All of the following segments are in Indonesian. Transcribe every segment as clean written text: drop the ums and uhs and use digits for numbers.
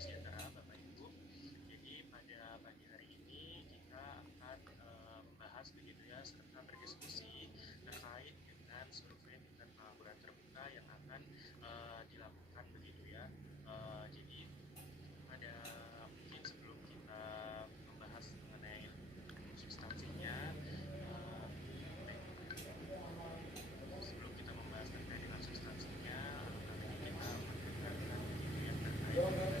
sejahtera Bapak Ibu. Jadi pada pagi hari ini kita akan membahas begitu ya, serta berdiskusi terkait dengan survei tingkat pengangguran terbuka yang akan dilakukan begitu ya. Jadi pada mungkin sebelum kita membahas mengenai substansinya, sebelum kita membahas terkait dengan substansinya, kita mendengarkan yang terkait dengan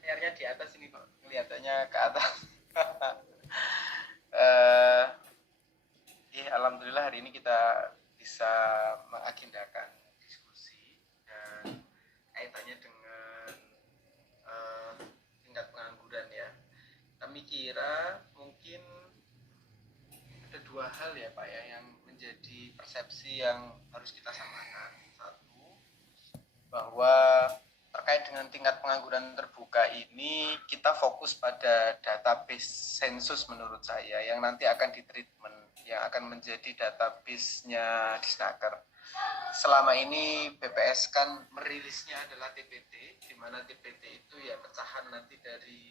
layarnya di atas ini kok, kelihatannya ke atas. Alhamdulillah hari ini kita bisa mengagendakan diskusi dan kaitannya dengan tingkat pengangguran ya. Kami kira mungkin ada dua hal ya Pak ya yang menjadi persepsi yang harus kita samakan. Satu, bahwa terkait dengan tingkat pengangguran terbuka ini kita fokus pada database sensus menurut saya yang nanti akan ditreatment, yang akan menjadi database-nya Disnaker. Selama ini BPS kan merilisnya adalah TPT, di mana TPT itu ya pecahan nanti dari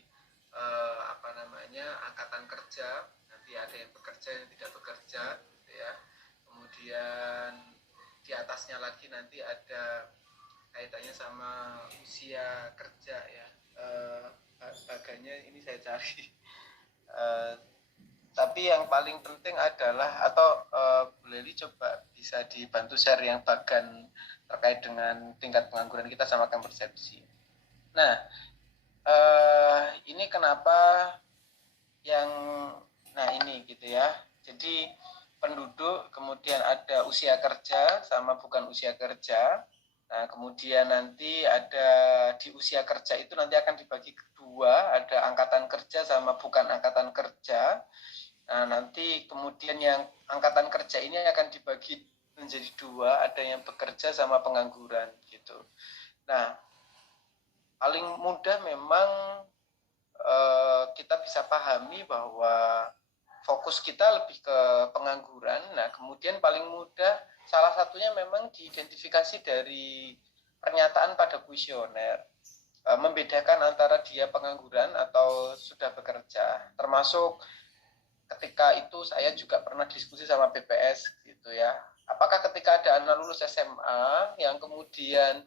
angkatan kerja, nanti ada yang bekerja yang tidak bekerja gitu ya. Kemudian di atasnya lagi nanti ada kaitannya sama usia kerja ya, baganya ini saya cari. Tapi yang paling penting adalah Bu Leli coba bisa dibantu share yang bagan terkait dengan tingkat pengangguran kita samakan persepsi. Nah, ini kenapa ini gitu ya. Jadi penduduk, kemudian ada usia kerja sama bukan usia kerja. Nah, kemudian nanti ada di usia kerja itu nanti akan dibagi kedua, ada angkatan kerja sama bukan angkatan kerja. Nah, nanti kemudian yang angkatan kerja ini akan dibagi menjadi dua, ada yang bekerja sama pengangguran gitu. Nah, paling mudah memang kita bisa pahami bahwa fokus kita lebih ke pengangguran. Nah, kemudian paling mudah salah satunya memang diidentifikasi dari pernyataan pada kuesioner, membedakan antara dia pengangguran atau sudah bekerja. Termasuk ketika itu saya juga pernah diskusi sama BPS gitu ya. Apakah ketika ada anak lulus SMA yang kemudian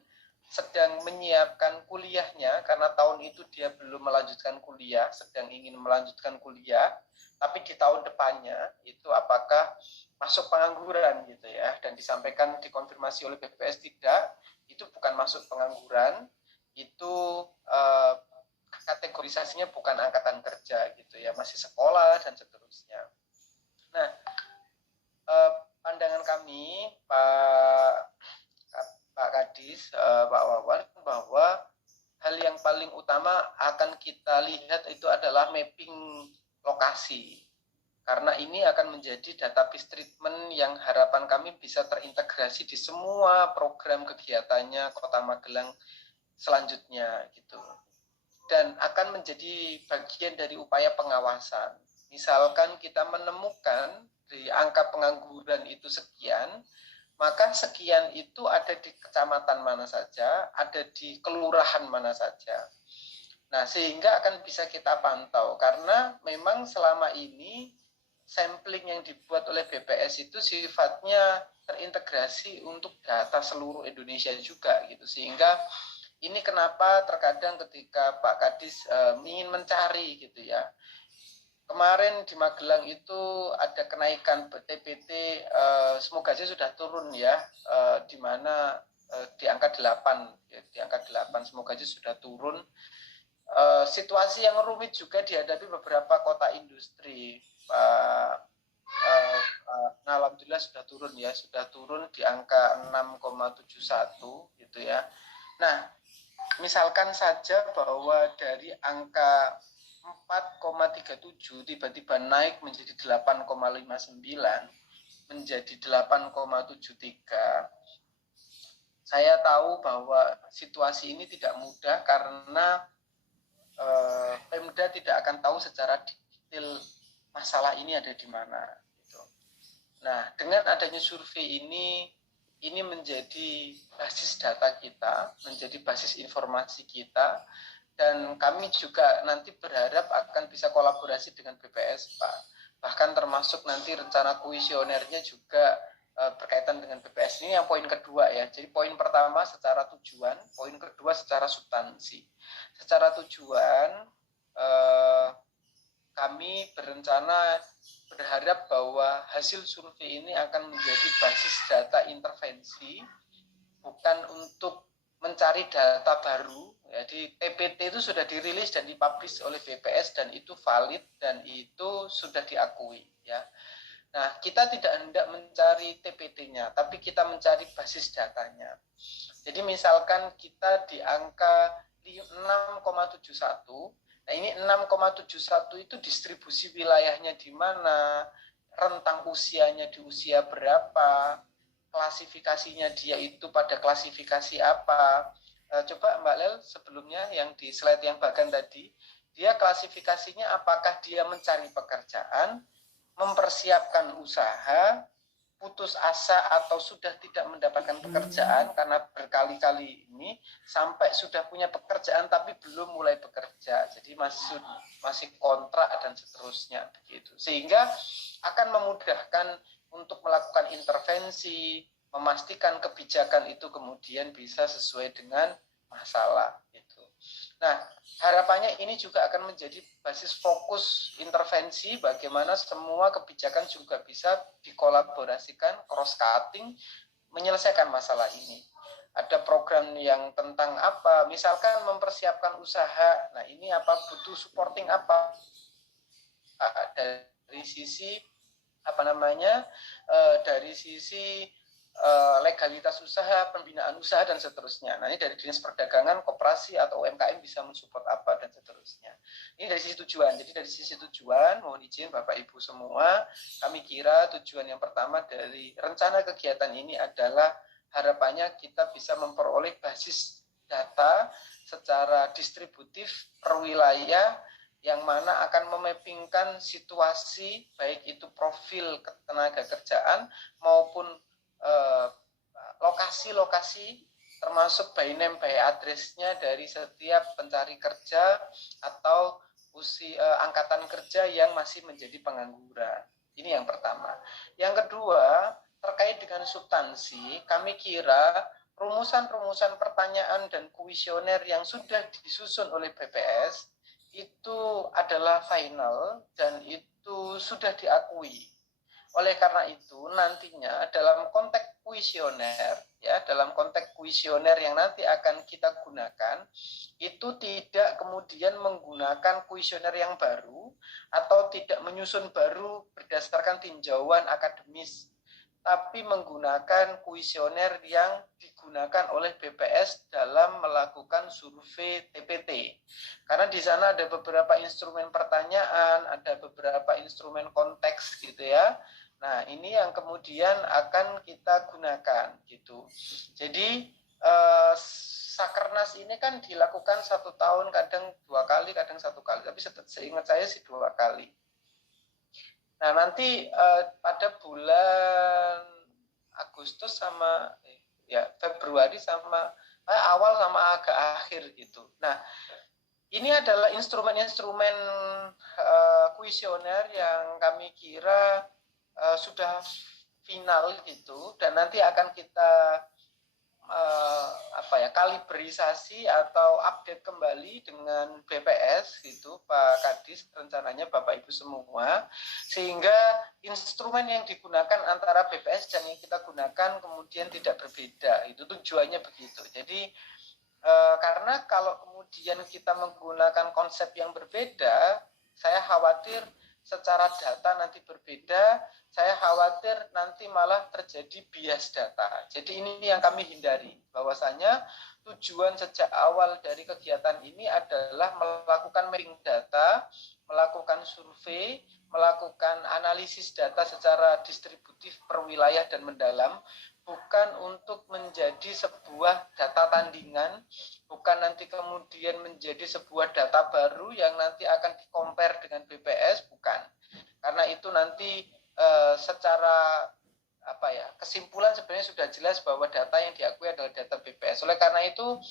sedang menyiapkan kuliahnya karena tahun itu dia belum melanjutkan kuliah, sedang ingin melanjutkan kuliah, tapi di tahun depannya itu apakah masuk pengangguran gitu ya, dan disampaikan dikonfirmasi oleh BPS tidak, itu bukan masuk pengangguran, itu kategorisasinya bukan angkatan kerja gitu ya, masih sekolah dan seterusnya. Nah, pandangan kami Pak Kadis, Pak Wawan, bahwa hal yang paling utama akan kita lihat itu adalah mapping lokasi. Karena ini akan menjadi database treatment yang harapan kami bisa terintegrasi di semua program kegiatannya Kota Magelang selanjutnya gitu. Dan akan menjadi bagian dari upaya pengawasan. Misalkan kita menemukan di angka pengangguran itu sekian, maka sekian itu ada di kecamatan mana saja, ada di kelurahan mana saja. Nah, sehingga akan bisa kita pantau, karena memang selama ini sampling yang dibuat oleh BPS itu sifatnya terintegrasi untuk data seluruh Indonesia juga gitu, sehingga ini kenapa terkadang ketika Pak Kadis ingin mencari gitu ya, kemarin di Magelang itu ada kenaikan TPT, semoga saja sudah turun ya, di mana di angka 8 ya, di angka 8 semoga saja sudah turun. Situasi yang rumit juga dihadapi beberapa kota industri, Pak nah alhamdulillah sudah turun ya, sudah turun di angka 6,71 gitu ya. Nah, misalkan saja bahwa dari angka 4,37 tiba-tiba naik menjadi 8,59, menjadi 8,73. Saya tahu bahwa situasi ini tidak mudah karena Pemda tidak akan tahu secara detail masalah ini ada di mana. Gitu. Nah, dengan adanya survei ini menjadi basis data kita, menjadi basis informasi kita, dan kami juga nanti berharap akan bisa kolaborasi dengan BPS, Pak. Bahkan termasuk nanti rencana kuesionernya juga berkaitan dengan BPS. Ini yang poin kedua ya. Jadi poin pertama secara tujuan, poin kedua secara substansi. Secara tujuan, kami berencana berharap bahwa hasil survei ini akan menjadi basis data intervensi, bukan untuk mencari data baru. Jadi TPT itu sudah dirilis dan dipublish oleh BPS dan itu valid dan itu sudah diakui ya. Nah, kita tidak hendak mencari TPT-nya, tapi kita mencari basis datanya. Jadi misalkan kita di angka 6,71, nah ini 6,71 itu distribusi wilayahnya di mana, rentang usianya di usia berapa, klasifikasinya dia itu pada klasifikasi apa. Coba Mbak Lel sebelumnya yang di slide yang bagian tadi, dia klasifikasinya apakah dia mencari pekerjaan, mempersiapkan usaha, putus asa atau sudah tidak mendapatkan pekerjaan karena berkali-kali ini, sampai sudah punya pekerjaan tapi belum mulai bekerja, jadi masih kontrak dan seterusnya begitu, sehingga akan memudahkan untuk melakukan intervensi, memastikan kebijakan itu kemudian bisa sesuai dengan masalah gitu. Nah, harapannya ini juga akan menjadi basis fokus intervensi bagaimana semua kebijakan juga bisa dikolaborasikan, cross-cutting, menyelesaikan masalah ini. Ada program yang tentang apa, misalkan mempersiapkan usaha, nah ini apa, butuh supporting apa, dari sisi dari sisi legalitas usaha, pembinaan usaha dan seterusnya. Nah, ini dari Dinas Perdagangan, Koperasi atau UMKM bisa mensupport apa dan seterusnya. Ini dari sisi tujuan. Jadi dari sisi tujuan, mohon izin Bapak Ibu semua, kami kira tujuan yang pertama dari rencana kegiatan ini adalah harapannya kita bisa memperoleh basis data secara distributif per wilayah yang mana akan memappingkan situasi baik itu profil ketenaga kerjaan maupun lokasi-lokasi termasuk by name by address-nya dari setiap pencari kerja atau angkatan kerja yang masih menjadi pengangguran. Ini yang pertama. Yang kedua, terkait dengan substansi, kami kira rumusan-rumusan pertanyaan dan kuesioner yang sudah disusun oleh BPS itu adalah final dan itu sudah diakui. Oleh karena itu, nantinya dalam konteks kuesioner, yang nanti akan kita gunakan, itu tidak kemudian menggunakan kuesioner yang baru atau tidak menyusun baru berdasarkan tinjauan akademis, tapi menggunakan kuesioner yang digunakan oleh BPS dalam melakukan survei TPT. Karena di sana ada beberapa instrumen pertanyaan, ada beberapa instrumen konteks gitu ya. Nah, ini yang kemudian akan kita gunakan gitu. Jadi Sakernas ini kan dilakukan 1 tahun, kadang 2 kali, kadang 1 kali, tapi seingat saya sih 2 kali. Nah, nanti pada bulan Agustus sama Februari sama awal sama agak akhir gitu. Nah, ini adalah instrumen-instrumen kuesioner yang kami kira sudah final gitu, dan nanti akan kita kalibrisasi atau update kembali dengan BPS gitu, Pak Kadis, rencananya Bapak Ibu semua, sehingga instrumen yang digunakan antara BPS dan yang kita gunakan kemudian tidak berbeda. Itu tujuannya begitu. Jadi karena kalau kemudian kita menggunakan konsep yang berbeda, saya khawatir secara data nanti berbeda, saya khawatir nanti malah terjadi bias data. Jadi ini yang kami hindari, bahwasanya tujuan sejak awal dari kegiatan ini adalah melakukan mapping data, melakukan survei, melakukan analisis data secara distributif per wilayah dan mendalam, bukan untuk menjadi sebuah data tandingan, bukan nanti kemudian menjadi sebuah data baru yang nanti akan di-compare dengan BPS, bukan. Karena itu nanti secara kesimpulan sebenarnya sudah jelas bahwa data yang diakui adalah data BPS. Oleh karena itu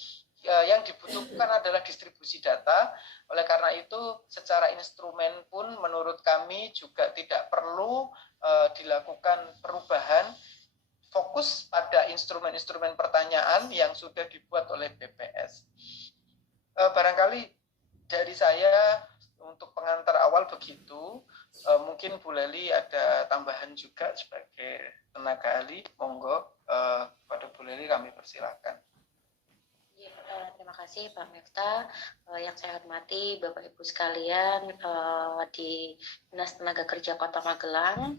yang dibutuhkan adalah distribusi data. Oleh karena itu secara instrumen pun menurut kami juga tidak perlu dilakukan perubahan, fokus pada instrumen-instrumen pertanyaan yang sudah dibuat oleh BPS. Barangkali dari saya untuk pengantar awal begitu. Mungkin Bu Leli ada tambahan juga sebagai tenaga ahli. Monggo pada Bu Leli kami persilakan. Terima kasih Pak Miftah. Yang saya hormati Bapak Ibu sekalian di Dinas Tenaga Kerja Kota Magelang.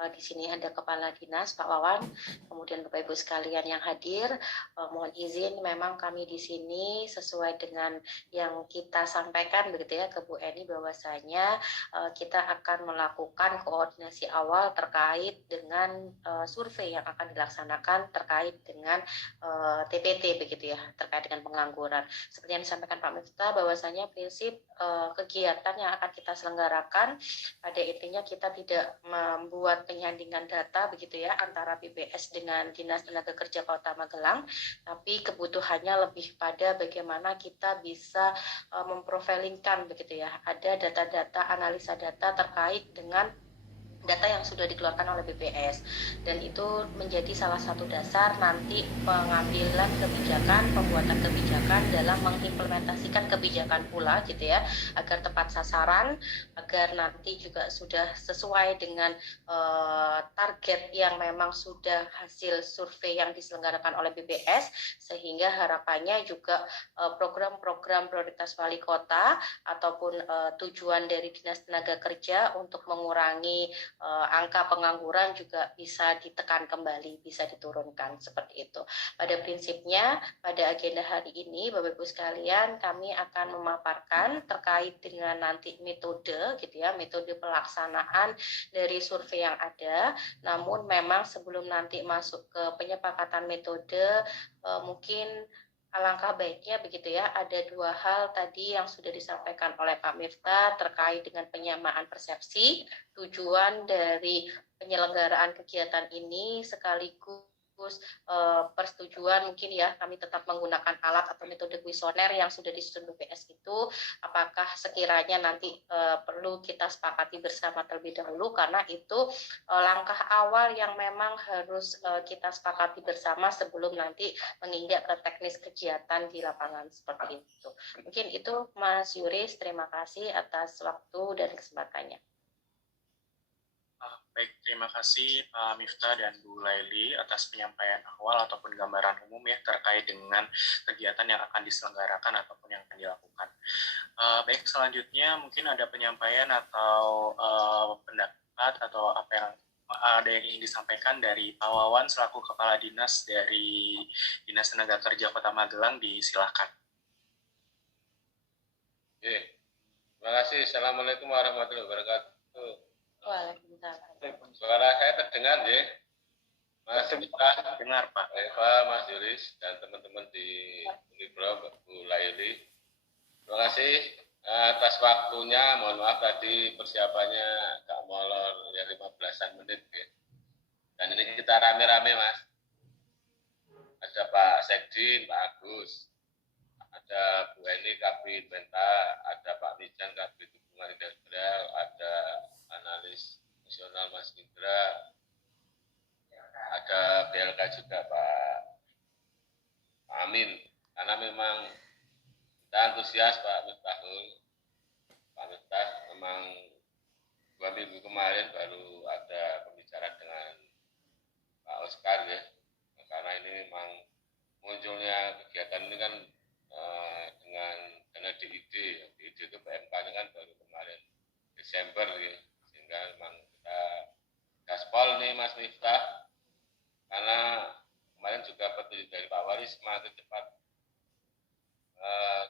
Di sini ada Kepala Dinas Pak Wawan, kemudian Bapak Ibu sekalian yang hadir. Mohon izin, memang kami di sini sesuai dengan yang kita sampaikan begitu ya ke Bu Eni, bahwasanya kita akan melakukan koordinasi awal terkait dengan survei yang akan dilaksanakan terkait dengan TPT begitu ya, terkait dengan pengangguran. Seperti yang disampaikan Pak Miftah, bahwasanya prinsip kegiatan yang akan kita selenggarakan pada intinya kita tidak membuat penyandingan data begitu ya antara BPS dengan Dinas Tenaga Kerja Kota Magelang, tapi kebutuhannya lebih pada bagaimana kita bisa memprofilingkan begitu ya, ada data-data, analisa data terkait dengan data yang sudah dikeluarkan oleh BPS, dan itu menjadi salah satu dasar nanti pengambilan kebijakan, pembuatan kebijakan dalam mengimplementasikan kebijakan pula gitu ya, agar tepat sasaran, agar nanti juga sudah sesuai dengan target yang memang sudah hasil survei yang diselenggarakan oleh BPS, sehingga harapannya juga program-program prioritas wali kota ataupun tujuan dari Dinas Tenaga Kerja untuk mengurangi angka pengangguran juga bisa ditekan kembali, bisa diturunkan seperti itu. Pada prinsipnya, pada agenda hari ini, Bapak Ibu sekalian, kami akan memaparkan terkait dengan nanti metode gitu ya, metode pelaksanaan dari survei yang ada. Namun memang sebelum nanti masuk ke penyepakatan metode, mungkin alangkah baiknya begitu ya, ada dua hal tadi yang sudah disampaikan oleh Pak Miftah terkait dengan penyamaan persepsi tujuan dari penyelenggaraan kegiatan ini, sekaligus persetujuan mungkin ya kami tetap menggunakan alat atau metode kuesioner yang sudah disusun BPS itu, apakah sekiranya nanti perlu kita sepakati bersama terlebih dahulu, karena itu langkah awal yang memang harus kita sepakati bersama sebelum nanti menginjak ke teknis kegiatan di lapangan seperti itu. Mungkin itu Mas Yuris, terima kasih atas waktu dan kesempatannya. Baik, terima kasih Pak Miftah dan Bu Laili atas penyampaian awal ataupun gambaran umum ya terkait dengan kegiatan yang akan diselenggarakan ataupun yang akan dilakukan. Baik, selanjutnya mungkin ada penyampaian atau pendapat atau apa yang ada yang ingin disampaikan dari Pak Wawan selaku Kepala Dinas dari Dinas Tenaga Kerja Kota Magelang, disilahkan. Oke, terima kasih. Assalamualaikum warahmatullahi wabarakatuh. Waalaikumsalam. Suara saya terdengar ya, Mas Miftah, dengar Pak, Eva, Mas Yuris, dan teman-teman di Unibro, Bu Laili. Terima kasih atas waktunya. Mohon maaf tadi persiapannya agak molor ya, 15-an menit ya. Dan ini kita rame-rame Mas. Ada Pak Sekdin, Pak Agus, ada Bu Eni Kabit Benta, ada Pak Mijan Kabit Hubungan Industrial, ada analis nasional Mas Indra, ada BLK juga Pak Amin. Karena memang kita antusias Pak Miftahul. Pak Miftah memang 2 minggu kemarin baru ada pembicaraan dengan Pak Oscar ya. Karena ini memang munculnya kegiatan ini kan dengan dana DID. DID itu PMK ini kan baru kemarin Desember ya. tinggal memang kita gaspol nih Mas Miftah, karena kemarin juga petunjuk dari Pak Wali semakin cepat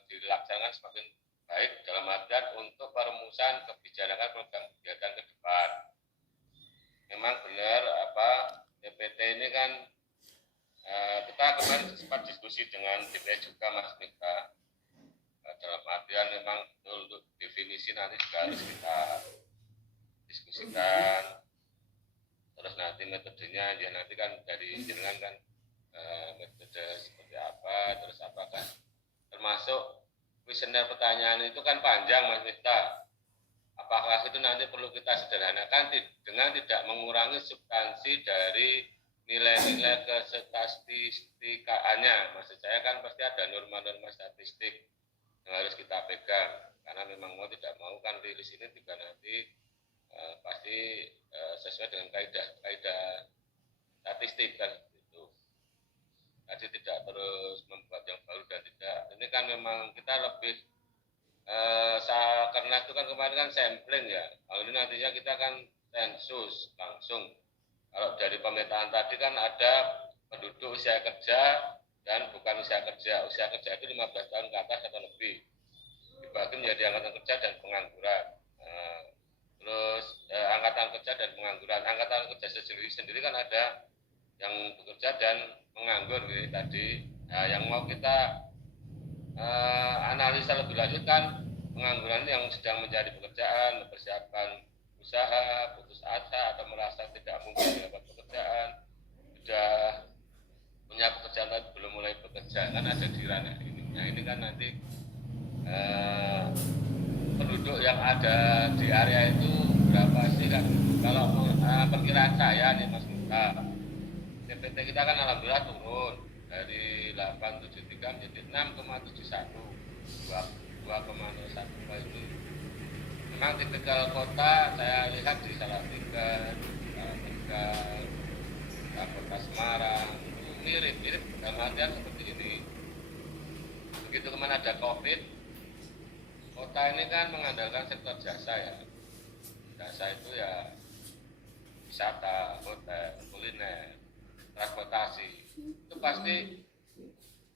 dilaksanakan semakin baik dalam artian untuk perumusan kebijakan program kegiatan ke depan. Memang benar TPT ini kan kita kemarin sempat diskusi dengan DPR juga Mas Miftah. Dalam artian memang betul untuk definisi nanti juga harus kita diskusikan. Terus nanti metodenya ya nanti kan dari jenengan kan metode seperti apa, terus apakah termasuk kuesioner pertanyaan itu kan panjang Mas Miftah. Apakah itu nanti perlu kita sederhanakan dengan tidak mengurangi substansi dari nilai-nilai kestatistikaannya. Maksud saya kan pasti ada norma-norma statistik yang harus kita pegang, karena memang mau tidak mau kan rilis ini juga nanti pasti sesuai dengan kaidah statistik kan itu. Jadi tidak terus membuat yang baru dan tidak. Ini kan memang kita lebih karena itu kan kemarin kan sampling ya. Kalau ini nantinya kita kan sensus langsung. Kalau dari pemetaan tadi kan ada penduduk usia kerja dan bukan usia kerja. Usia kerja itu 15 tahun ke atas atau lebih. Dibagi menjadi angkatan kerja dan pengangguran. Terus angkatan kerja dan pengangguran. Angkatan kerja sendiri kan ada yang bekerja dan menganggur gitu tadi. Nah, yang mau kita analisa lebih lanjut kan pengangguran yang sedang mencari pekerjaan, mempersiapkan usaha, putus asa atau merasa tidak mungkin dapat pekerjaan, sudah punya pekerjaan tapi belum mulai bekerja, kan ada di ranah ini. Nah ini kan nanti penduduk yang ada di area itu berapa sih kan? Kalau perkiraan saya nih Mas Miftah, TPT kita kan alhamdulillah turun dari 873 menjadi 6,71, 2,01 ini. Memang tipikal kota saya lihat di Salatiga, Tegal, Kota Semarang itu mirip dalam artian seperti ini. Begitu kemana ada COVID, kota ini kan mengandalkan sektor jasa ya. Jasa itu ya wisata, hotel, kuliner, transportasi. Itu pasti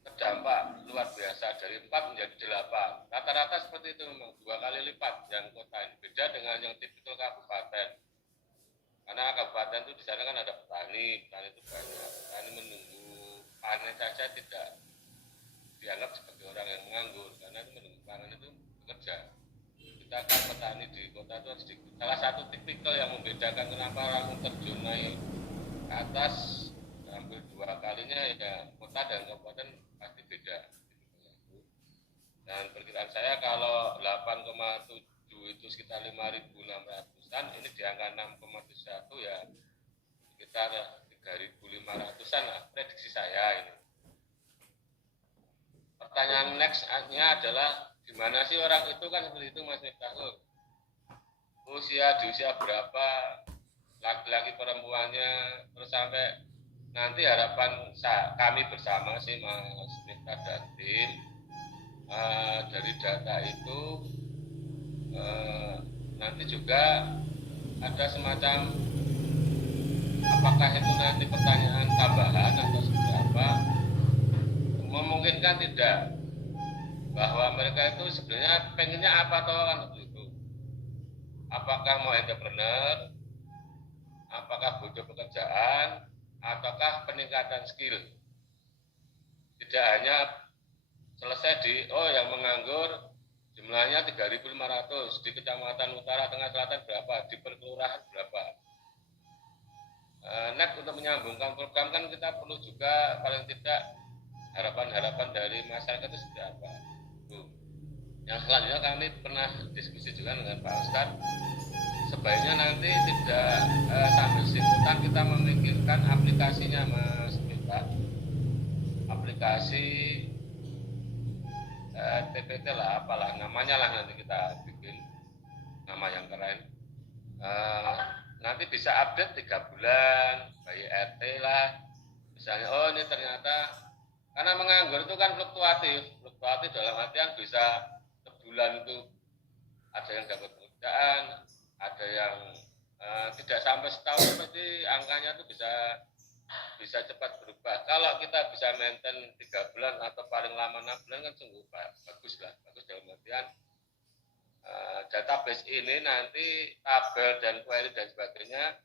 terdampak luar biasa dari 4 menjadi 8. Rata-rata seperti itu memang 2 kali lipat yang kota ini. Beda dengan yang tipikal kabupaten. Karena kabupaten itu di sana kan ada petani itu banyak. Petani menunggu panen saja tidak dianggap sebagai orang yang menganggur, karena itu menunggu panen itu bekerja. Kita kan petani di kota itu sedikit. Salah satu tipikal yang membedakan kenapa langsung terjun naik ke atas hampir 2 kalinya ya kota dan kabupaten pasti beda. Dan perkiraan saya kalau 8,7 itu sekitar 5.600-an, ini di angka 6,71 ya sekitar 3.500-an lah prediksi saya ini. Pertanyaan next-nya adalah gimana sih orang itu kan seperti itu Mas Miftah, di usia berapa, laki-laki perempuannya, terus sampai nanti harapan kami bersama sih Mas Miftah dan tim dari data itu nanti juga ada semacam apakah itu nanti pertanyaan tambahan atau seperti apa, memungkinkan tidak bahwa mereka itu sebenarnya pengennya apa toh kan itu, apakah mau entrepreneur, apakah butuh pekerjaan, ataukah peningkatan skill. Tidak hanya selesai yang menganggur jumlahnya 3.500 di kecamatan utara, tengah, selatan berapa, di perkelurahan berapa. Next untuk menyambungkan program kan kita perlu juga paling tidak harapan-harapan dari masyarakat itu seperti apa. Yang selanjutnya kami pernah diskusi juga dengan Pak Ustadz, sebaiknya nanti tidak sambil simultan kita memikirkan aplikasinya Mas Miftah, aplikasi TPT lah, apalah namanya lah, nanti kita bikin nama yang keren. Nanti bisa update 3 bulan, bayi RT lah, misalnya ini ternyata karena menganggur itu kan fluktuatif dalam artian bisa sebulan itu ada yang dapat pekerjaan, ada yang tidak sampai setahun pasti angkanya itu bisa cepat berubah. Kalau kita bisa maintain 3 bulan atau paling lama 6 bulan kan sungguh bagus lah. Bagus dalam artian database ini nanti tabel dan query dan sebagainya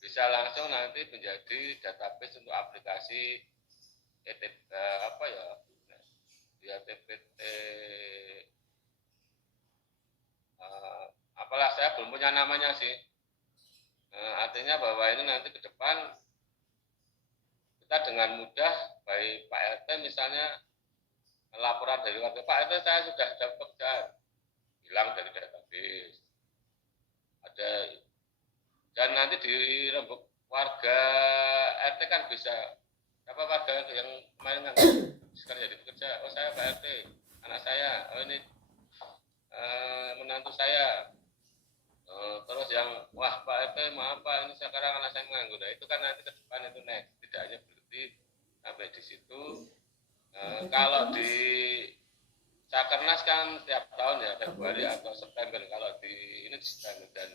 bisa langsung nanti menjadi database untuk aplikasi apa ya TPT apalah saya belum punya namanya sih. Artinya bahwa ini nanti ke depan kita dengan mudah baik Pak RT misalnya laporan dari warga, Pak RT saya sudah ada pekerjaan, hilang dari database. Ada dan nanti di rembuk warga RT kan bisa apa warga yang kemarin kan sekarang jadi bekerja, oh saya Pak RT, anak saya, oh ini menantu saya. Terus yang wah Pak RT maaf Pak ini sekarang anak saya menganggur. Nah, itu kan nanti ke depan itu next, tidak hanya berhenti sampai di situ. Kalau di Sakernas kan tiap tahun ya Februari atau September, kalau di ini di September dan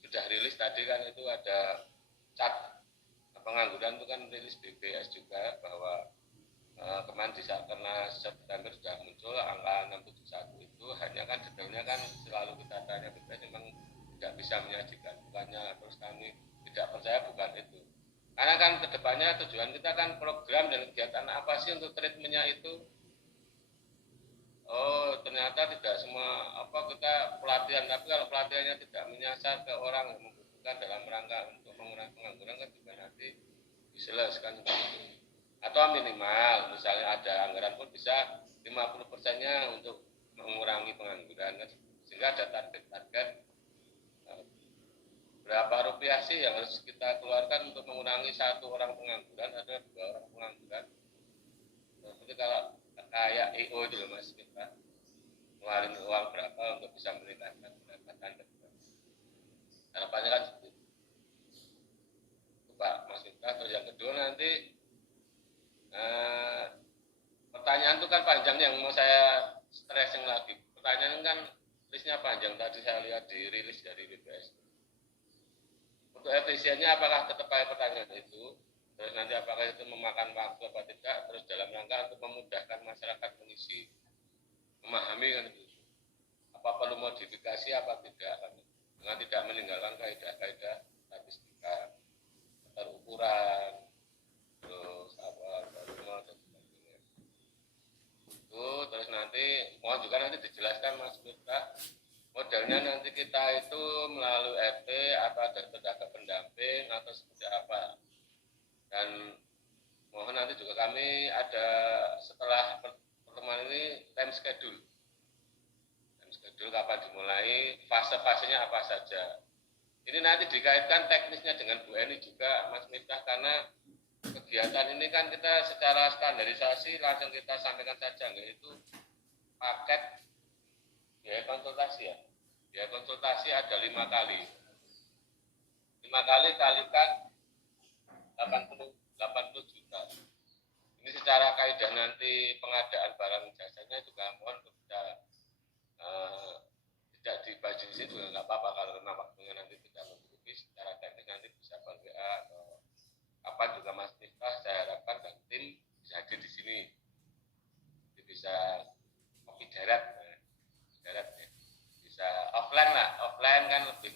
sudah rilis tadi kan itu ada cat pengangguran itu kan rilis BPS juga bahwa kemarin di Sakernas September sudah muncul angka 671 itu, hanya kan detailnya kan selalu kita tanya BPS memang tidak bisa menyajikan, bukannya terus kami tidak percaya, bukan itu. Karena kan kedepannya tujuan kita kan program dan kegiatan apa sih untuk treatmentnya itu. Oh ternyata tidak semua kita pelatihan, tapi kalau pelatihannya tidak menyasar ke orang yang membutuhkan dalam rangka untuk mengurangi pengangguran kan juga nanti diselesaikan gitu. Atau minimal misalnya ada anggaran pun bisa 50%-nya untuk mengurangi pengangguran kan, sehingga ada target-target berapa rupiah sih yang harus kita keluarkan untuk mengurangi 1 orang pengangguran atau 2 orang pengangguran. Seperti kalau kayak EO itu loh Mas, kita ngeluarin uang berapa untuk bisa meningkatkan pendapatan. Harapannya kan seperti itu Pak Mas Miftah. Terus yang kedua nanti pertanyaan itu kan panjang yang mau saya stressing lagi. Pertanyaan kan listnya panjang, tadi saya lihat di rilis dari BPS. Untuk efisiennya apakah tetap pakai pertanyaan itu, terus nanti apakah itu memakan waktu apa tidak, terus dalam rangka untuk memudahkan masyarakat mengisi, memahami kan itu, apa perlu modifikasi apa tidak kan, dengan tidak meninggalkan kaidah-kaidah statistika, terukuran, terus volume dan sebagainya. Itu terus nanti mohon juga nanti dijelaskan Mas Miftah, modelnya nanti kita itu melalui RT atau ada tenaga pendamping atau seperti apa. Dan mohon nanti juga kami ada setelah pertemuan ini time schedule kapan dimulai, fase-fasenya apa saja. Ini nanti dikaitkan teknisnya dengan Bu Eni juga Mas Miftah, karena kegiatan ini kan kita secara standarisasi langsung kita sampaikan saja, yaitu paket biaya konsultasi ya. Biaya konsultasi ada 5 kali. 5 kali kalikan 80 juta. Ini secara kaidah nanti pengadaan barang jasanya juga mohon kita tidak dibajisi juga nggak apa-apa kalau memang waktunya nanti tidak mencukupi, secara teknis nanti bisa call WA atau kapan juga Mas Miftah saya harapkan dan tim bisa hadir di sini. Jadi bisa kopi darat ya. Bisa offline kan lebih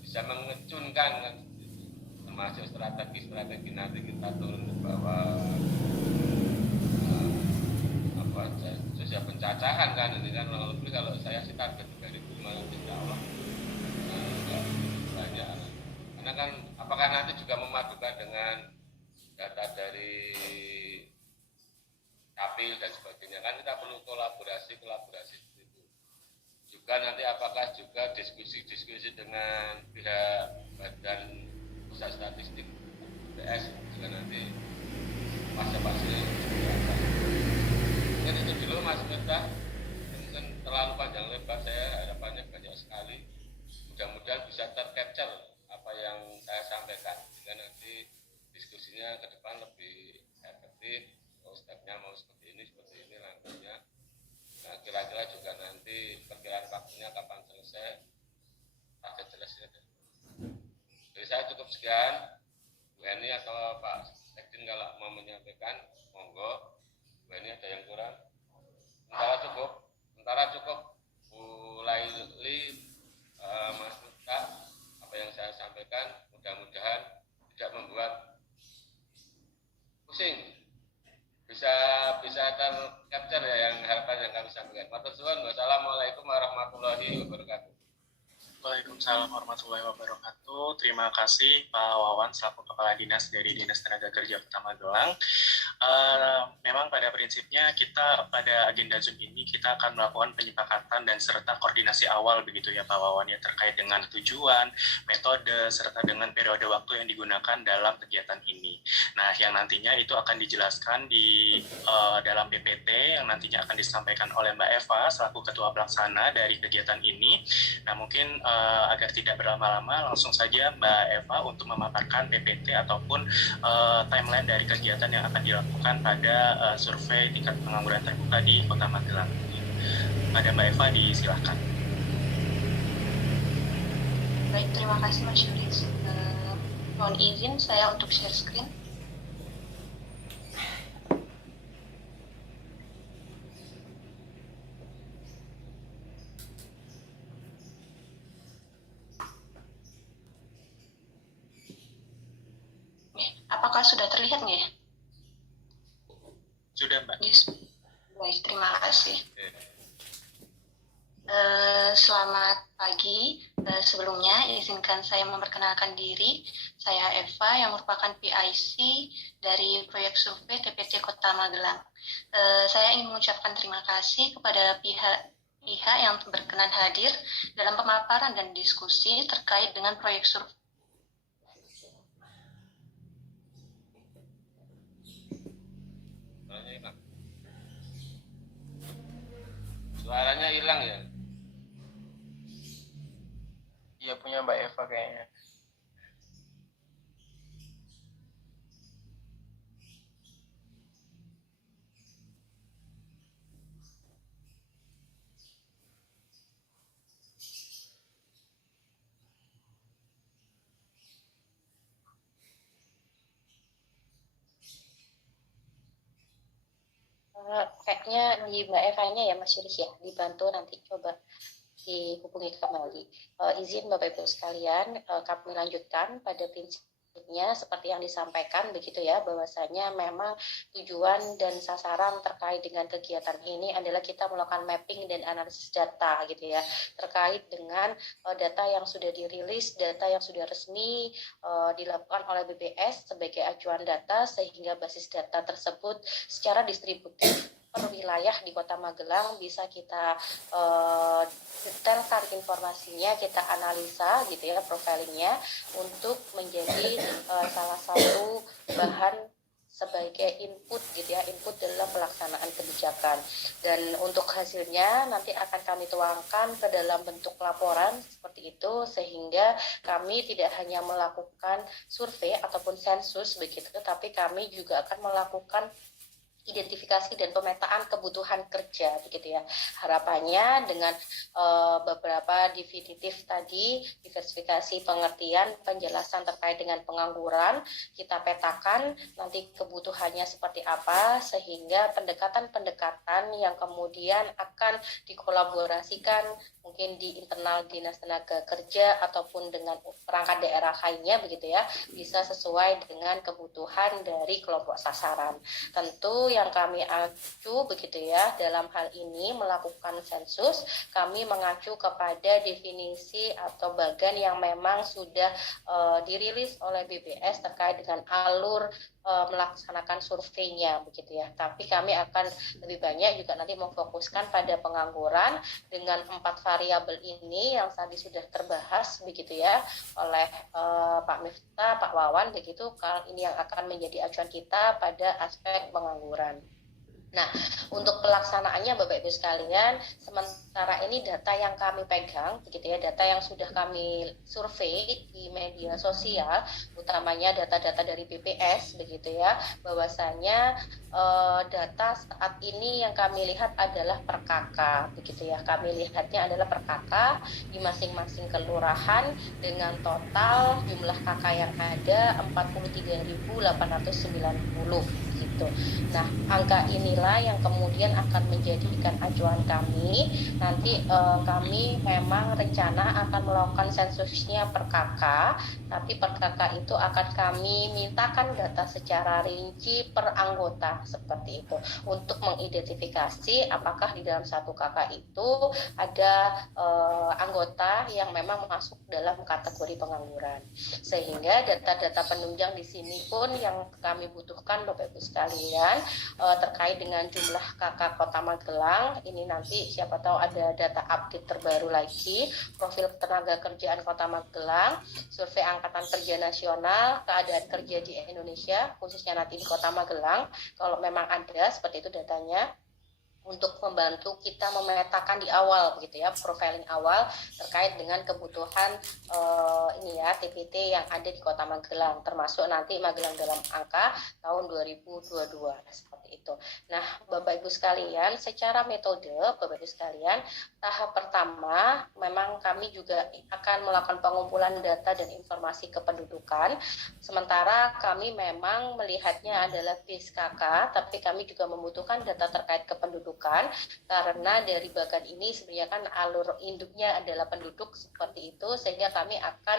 bisa mengecunkan kan, termasuk strategi nanti kita turun ke bawah sosial pencacahan kan, ini kan lebih kalau saya sih target 3.000 insya Allah banyak, karena kan apakah nanti juga memadukan dengan data dari Kapil dan sebagainya kan, kita perlu kolaborasi itu juga. Nanti apakah juga diskusi dengan pihak Badan Pusat Statistik BPS juga nanti fase-fasenya mungkin itu dulu Mas Miftah, mungkin terlalu panjang lebar, saya harapannya banyak sekali, mudah-mudahan bisa tercapture apa yang saya sampaikan sehingga nanti diskusinya ke depan lebih efektif. Stepnya mau seperti ini langkahnya. Nah, kira-kira juga nanti perkiraan waktunya kapan selesai, target jelasnya cukup sekian. Bu Eni atau Pak Sekjen kalau mau menyampaikan, monggo. Bu Eni ada yang kurang? Sementara cukup. Bu Laili, Mas Miftah, apa yang saya sampaikan mudah-mudahan tidak membuat pusing. Bisa tercapture ya yang harapan yang kami sampaikan. Matur suwun. Wassalamualaikum warahmatullahi wabarakatuh. Waalaikumsalam warahmatullahi wabarakatuh. Terima kasih Pak Wawan selaku Kepala Dinas dari Dinas Tenaga Kerja Kota Magelang. Memang pada prinsipnya kita pada agenda Zoom ini kita akan melakukan penyepakatan dan serta koordinasi awal begitu ya Pak Wawan ya, terkait dengan tujuan, metode, serta dengan periode waktu yang digunakan dalam kegiatan ini. Nah, yang nantinya itu akan dijelaskan di dalam PPT yang nantinya akan disampaikan oleh Mbak Eva selaku Ketua Pelaksana dari kegiatan ini. Nah, mungkin agar tidak berlama-lama, langsung saja Mbak Eva untuk memaparkan PPT ataupun timeline dari kegiatan yang akan dilakukan pada survei tingkat pengangguran terbuka di Kota Magelang. Pada Mbak Eva, disilahkan. Baik, terima kasih Mas Yuris. Mohon izin saya untuk share screen. Apakah sudah terlihat nggak ya? Sudah Mbak. Yes. Baik, terima kasih. Selamat pagi. Sebelumnya izinkan saya memperkenalkan diri. Saya Eva yang merupakan PIC dari proyek survei TPT Kota Magelang. Saya ingin mengucapkan terima kasih kepada pihak yang berkenan hadir dalam pemaparan dan diskusi terkait dengan proyek survei. Suaranya hilang ya? Iya, punya Mbak Eva kayaknya. Kayaknya di Mbak Eva-nya ya Mas Yuris ya, dibantu nanti coba dihubungi kembali. Izin Bapak Ibu sekalian, kami lanjutkan pada prinsipnya seperti yang disampaikan begitu ya, bahwasanya memang tujuan dan sasaran terkait dengan kegiatan ini adalah kita melakukan mapping dan analisis data gitu ya, terkait dengan data yang sudah dirilis, data yang sudah resmi dilakukan oleh BPS sebagai acuan data, sehingga basis data tersebut secara distributif per wilayah di Kota Magelang bisa kita detailkan informasinya, kita analisa gitu ya, profilingnya untuk menjadi salah satu bahan sebagai input gitu ya, input dalam pelaksanaan kebijakan. Dan untuk hasilnya nanti akan kami tuangkan ke dalam bentuk laporan seperti itu, sehingga kami tidak hanya melakukan survei ataupun sensus begitu, tapi kami juga akan melakukan identifikasi dan pemetaan kebutuhan kerja begitu ya. Harapannya dengan beberapa definitif tadi, diversifikasi pengertian, penjelasan terkait dengan pengangguran, kita petakan nanti kebutuhannya seperti apa, sehingga pendekatan-pendekatan yang kemudian akan dikolaborasikan mungkin di internal Dinas Tenaga Kerja ataupun dengan perangkat daerah lainnya begitu ya, bisa sesuai dengan kebutuhan dari kelompok sasaran. Tentu yang kami acu begitu ya dalam hal ini melakukan sensus, kami mengacu kepada definisi atau bagan yang memang sudah dirilis oleh BPS terkait dengan alur melaksanakan surveinya begitu ya. Tapi kami akan lebih banyak juga nanti memfokuskan pada pengangguran dengan 4 variabel ini yang tadi sudah terbahas begitu ya oleh Pak Miftah, Pak Wawan begitu. Ini yang akan menjadi acuan kita pada aspek pengangguran. Nah, untuk pelaksanaannya Bapak Ibu sekalian, sementara ini data yang kami pegang, begitu ya, data yang sudah kami survei di media sosial, utamanya data-data dari BPS, begitu ya, bahwasanya data saat ini yang kami lihat adalah per KK, begitu ya, kami lihatnya adalah per KK di masing-masing kelurahan dengan total jumlah KK yang ada 43.890 gitu. Nah, angka inilah yang kemudian akan menjadikan acuan kami. Nanti kami memang rencana akan melakukan sensusnya per KK, tapi per KK itu akan kami mintakan data secara rinci per anggota seperti itu untuk mengidentifikasi apakah di dalam satu KK itu ada anggota yang memang masuk dalam kategori pengangguran. Sehingga data-data penunjang di sini pun yang kami butuhkan Bapak Ibu sekalian terkait dengan jumlah KK Kota Magelang. Ini nanti siapa tahu ada data update terbaru lagi, profil tenaga kerjaan Kota Magelang, survei Angkatan Kerja Nasional, keadaan kerja di Indonesia, khususnya nanti di Kota Magelang. Kalau memang ada seperti itu datanya, untuk membantu kita memetakan di awal begitu ya, profiling awal terkait dengan kebutuhan ini ya TPT yang ada di Kota Magelang, termasuk nanti Magelang dalam angka tahun 2022 seperti itu. Nah, Bapak Ibu sekalian, secara metode Bapak Ibu sekalian, tahap pertama memang kami juga akan melakukan pengumpulan data dan informasi kependudukan. Sementara kami memang melihatnya adalah base KK, tapi kami juga membutuhkan data terkait kependudukan karena dari bagan ini sebenarnya kan alur induknya adalah penduduk seperti itu, sehingga kami akan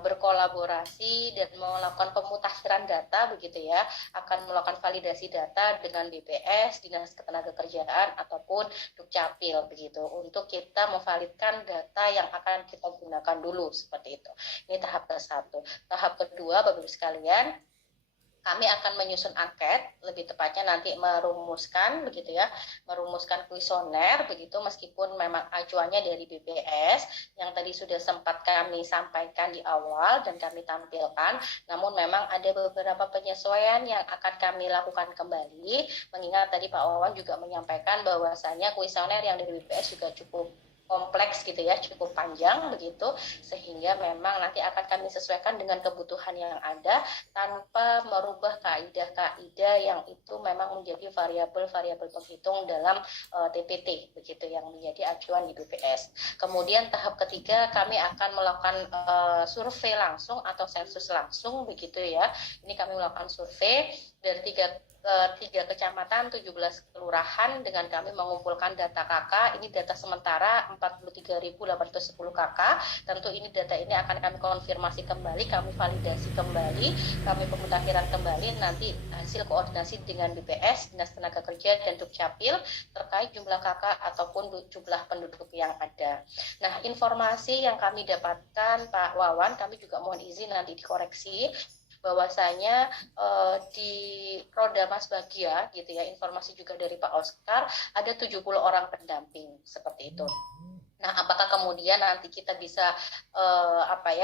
berkolaborasi dan melakukan pemutakhiran data begitu ya, akan melakukan validasi data dengan BPS, Dinas Ketenagakerjaan ataupun Dukcapil begitu untuk kita memvalidkan data yang akan kita gunakan dulu seperti itu. Ini tahap ke-1. Tahap kedua Bapak Ibu sekalian, kami akan menyusun angket, lebih tepatnya nanti merumuskan begitu ya, merumuskan kuesioner begitu, meskipun memang acuannya dari BPS yang tadi sudah sempat kami sampaikan di awal dan kami tampilkan, namun memang ada beberapa penyesuaian yang akan kami lakukan kembali, mengingat tadi Pak Wawan juga menyampaikan bahwasanya kuesioner yang dari BPS juga cukup kompleks gitu ya, cukup panjang begitu, sehingga memang nanti akan kami sesuaikan dengan kebutuhan yang ada tanpa merubah kaidah-kaidah yang itu memang menjadi variabel-variabel penghitung dalam TPT begitu yang menjadi acuan di BPS. Kemudian tahap ketiga kami akan melakukan survei langsung atau sensus langsung begitu ya. Ini kami melakukan survei dari tiga kecamatan, 17 kelurahan dengan kami mengumpulkan data KK. Ini data sementara 43.810 KK. Tentu ini data ini akan kami konfirmasi kembali, kami validasi kembali, kami pemutakhiran kembali nanti hasil koordinasi dengan BPS, Dinas Tenaga Kerja dan Dukcapil terkait jumlah KK ataupun jumlah penduduk yang ada. Nah, informasi yang kami dapatkan Pak Wawan, kami juga mohon izin nanti dikoreksi bahwasanya di Roda Mas Bagia gitu ya, informasi juga dari Pak Oscar ada 70 orang pendamping seperti itu. Nah, apakah kemudian nanti kita bisa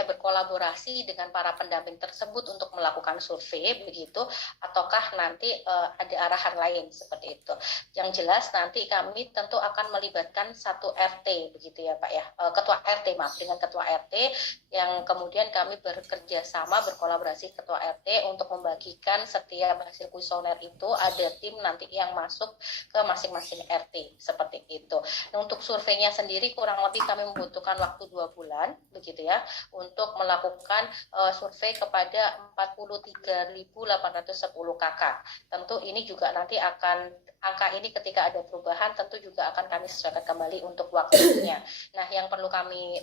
berkolaborasi dengan para pendamping tersebut untuk melakukan survei begitu, ataukah nanti ada arahan lain seperti itu? Yang jelas nanti kami tentu akan melibatkan satu RT begitu ya Pak ya, ketua RT dengan ketua RT yang kemudian kami bekerja sama berkolaborasi ketua RT untuk membagikan setiap hasil kuesioner itu ada tim nanti yang masuk ke masing-masing RT seperti itu. Nah, untuk surveinya sendiri kurang lebih kami membutuhkan waktu 2 bulan begitu ya untuk melakukan survei kepada 43.810 KK. Tentu ini juga nanti akan angka ini ketika ada perubahan tentu juga akan kami sesuaikan kembali untuk waktunya. Nah, yang perlu kami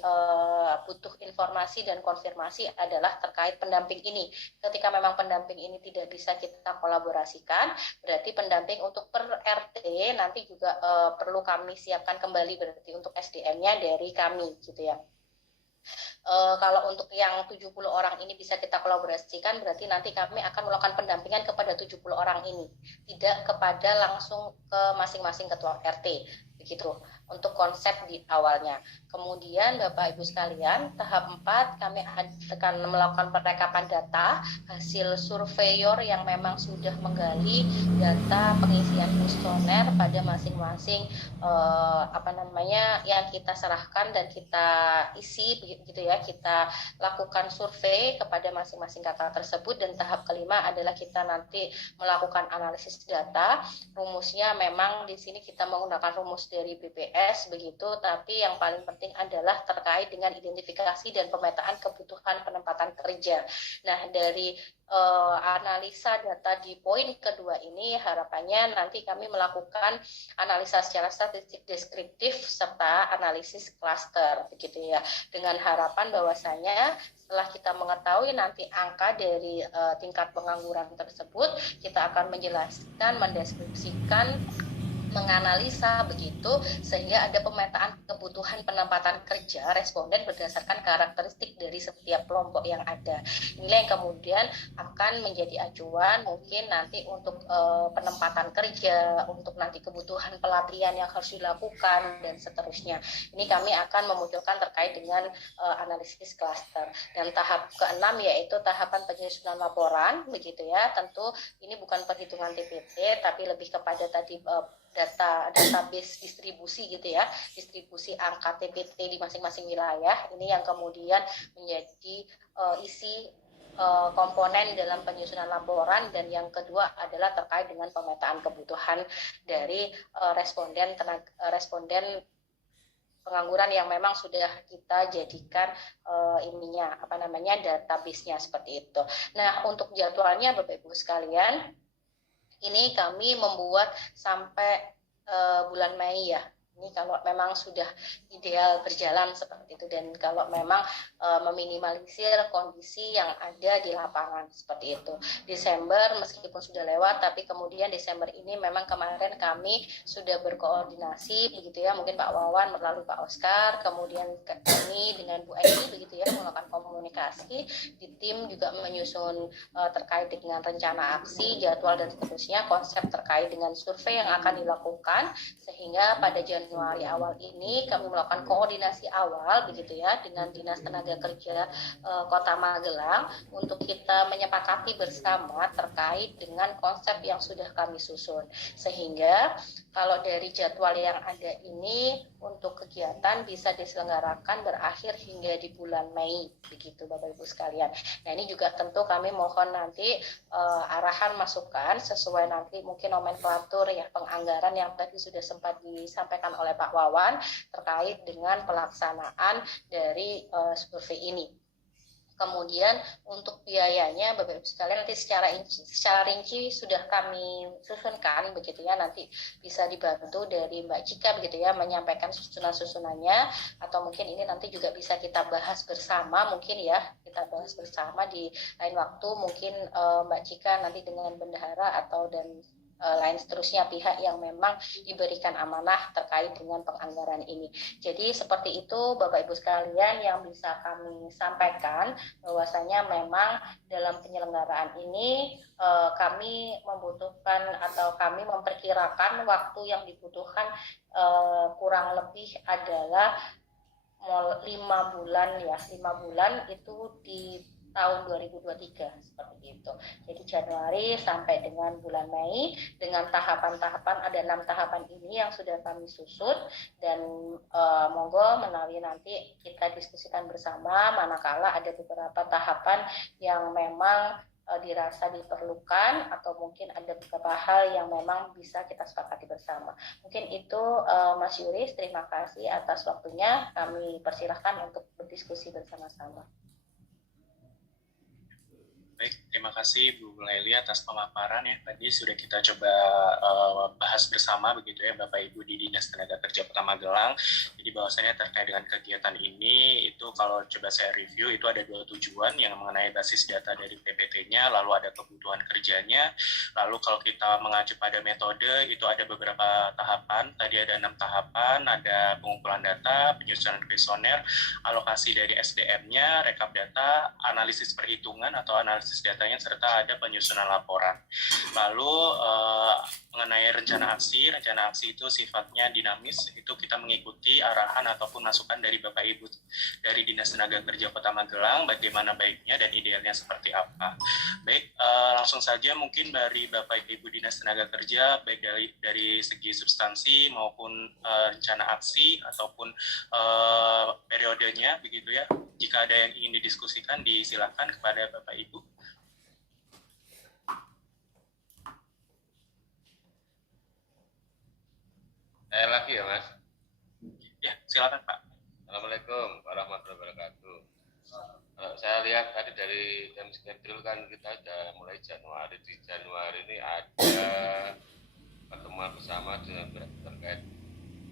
butuh informasi dan konfirmasi adalah terkait pendamping ini. Ketika memang pendamping ini tidak bisa kita kolaborasikan, berarti pendamping untuk per RT nanti juga perlu kami siapkan kembali berarti untuk SDM-nya dari kami gitu ya. Kalau untuk yang 70 orang ini bisa kita kolaborasikan, berarti nanti kami akan melakukan pendampingan kepada 70 orang ini, tidak kepada langsung ke masing-masing ketua RT. begitu untuk konsep di awalnya. Kemudian Bapak Ibu sekalian, tahap 4 kami akan melakukan perekapan data hasil surveyor yang memang sudah menggali data pengisian kuesioner pada masing-masing yang kita serahkan dan kita isi begitu ya, kita lakukan survei kepada masing-masing kakak tersebut. Dan tahap kelima adalah kita nanti melakukan analisis data. Rumusnya memang di sini kita menggunakan rumus dari BPS begitu, tapi yang paling penting adalah terkait dengan identifikasi dan pemetaan kebutuhan penempatan kerja. Nah, dari analisa data di poin kedua ini harapannya nanti kami melakukan analisa secara statistik deskriptif serta analisis klaster begitu ya, dengan harapan bahwasanya setelah kita mengetahui nanti angka dari tingkat pengangguran tersebut, kita akan menjelaskan, mendeskripsikan, menganalisa begitu sehingga ada pemetaan kebutuhan penempatan kerja responden berdasarkan karakteristik dari setiap kelompok yang ada. Inilah yang kemudian akan menjadi acuan mungkin nanti untuk penempatan kerja, untuk nanti kebutuhan pelatihan yang harus dilakukan dan seterusnya. Ini kami akan memunculkan terkait dengan analisis klaster. Dan tahap keenam yaitu tahapan penyusunan laporan begitu ya. Tentu ini bukan perhitungan TPT tapi lebih kepada tadi database distribusi gitu ya, distribusi angka TPT di masing-masing wilayah. Ini yang kemudian menjadi isi komponen dalam penyusunan laporan. Dan yang kedua adalah terkait dengan pemetaan kebutuhan dari responden pengangguran yang memang sudah kita jadikan database-nya seperti itu. Nah, untuk jadwalnya Bapak Ibu sekalian, ini kami membuat sampai bulan Mei ya. Ini kalau memang sudah ideal berjalan seperti itu dan kalau memang meminimalisir kondisi yang ada di lapangan seperti itu. Desember meskipun sudah lewat tapi kemudian Desember ini memang kemarin kami sudah berkoordinasi begitu ya, mungkin Pak Wawan melalui Pak Oscar, kemudian kami dengan Bu Aini begitu ya melakukan komunikasi di tim juga menyusun terkait dengan rencana aksi, jadwal dan seterusnya, konsep terkait dengan survei yang akan dilakukan sehingga pada Januari awal ini kami melakukan koordinasi awal begitu ya dengan Dinas Tenaga Kerja Kota Magelang untuk kita menyepakati bersama terkait dengan konsep yang sudah kami susun, sehingga kalau dari jadwal yang ada ini untuk kegiatan bisa diselenggarakan berakhir hingga di bulan Mei begitu Bapak Ibu sekalian. Nah, ini juga tentu kami mohon nanti arahan masukan sesuai nanti mungkin nomenklatur ya penganggaran yang tadi sudah sempat disampaikan oleh Pak Wawan terkait dengan pelaksanaan dari survei ini. Kemudian untuk biayanya Bapak Ibu sekalian nanti secara rinci sudah kami susunkan begitu ya, nanti bisa dibantu dari Mbak Cika begitu ya menyampaikan susunan-susunannya, atau mungkin ini nanti juga bisa kita bahas bersama mungkin ya, kita bahas bersama di lain waktu mungkin Mbak Cika nanti dengan bendahara atau dan lain seterusnya pihak yang memang diberikan amanah terkait dengan penganggaran ini. Jadi seperti itu Bapak Ibu sekalian yang bisa kami sampaikan, bahwasanya memang dalam penyelenggaraan ini kami membutuhkan atau kami memperkirakan waktu yang dibutuhkan kurang lebih adalah 5 bulan ya, 5 bulan itu di tahun 2023 seperti itu. Jadi Januari sampai dengan bulan Mei dengan tahapan-tahapan, ada 6 tahapan ini yang sudah kami susun dan monggo menawi nanti kita diskusikan bersama manakala ada beberapa tahapan yang memang dirasa diperlukan atau mungkin ada beberapa hal yang memang bisa kita sepakati bersama. Mungkin itu Mas Yuris, terima kasih atas waktunya. Kami persilahkan untuk berdiskusi bersama-sama. Baik, terima kasih Bu Laili atas pemaparan ya. Tadi sudah kita coba bahas bersama begitu ya Bapak Ibu di Dinas Tenaga Kerja Kota Magelang. Jadi bahwasanya terkait dengan kegiatan ini itu kalau coba saya review itu ada 2 tujuan yang mengenai basis data dari PPT-nya, lalu ada kebutuhan kerjanya, lalu kalau kita mengacu pada metode itu ada beberapa tahapan. Tadi ada 6 tahapan, ada pengumpulan data, penyusunan kuesioner, alokasi dari SDM-nya, rekap data, analisis perhitungan atau analisis datanya, serta ada penyusunan laporan. Lalu mengenai rencana aksi. Rencana aksi itu sifatnya dinamis, itu kita mengikuti arahan ataupun masukan dari Bapak Ibu dari Dinas Tenaga Kerja Kota Magelang, bagaimana baiknya dan idealnya seperti apa. Baik, langsung saja mungkin dari Bapak Ibu Dinas Tenaga Kerja, baik dari segi substansi maupun rencana aksi ataupun periodenya, begitu ya. Jika ada yang ingin didiskusikan, disilakan kepada Bapak Ibu. Saya lagi ya, Mas. Ya, silakan Pak. Assalamualaikum warahmatullahi wabarakatuh. Kalau saya lihat tadi dari jam schedule kan kita sudah mulai Januari. Di Januari ini ada pertemuan bersama dengan terkait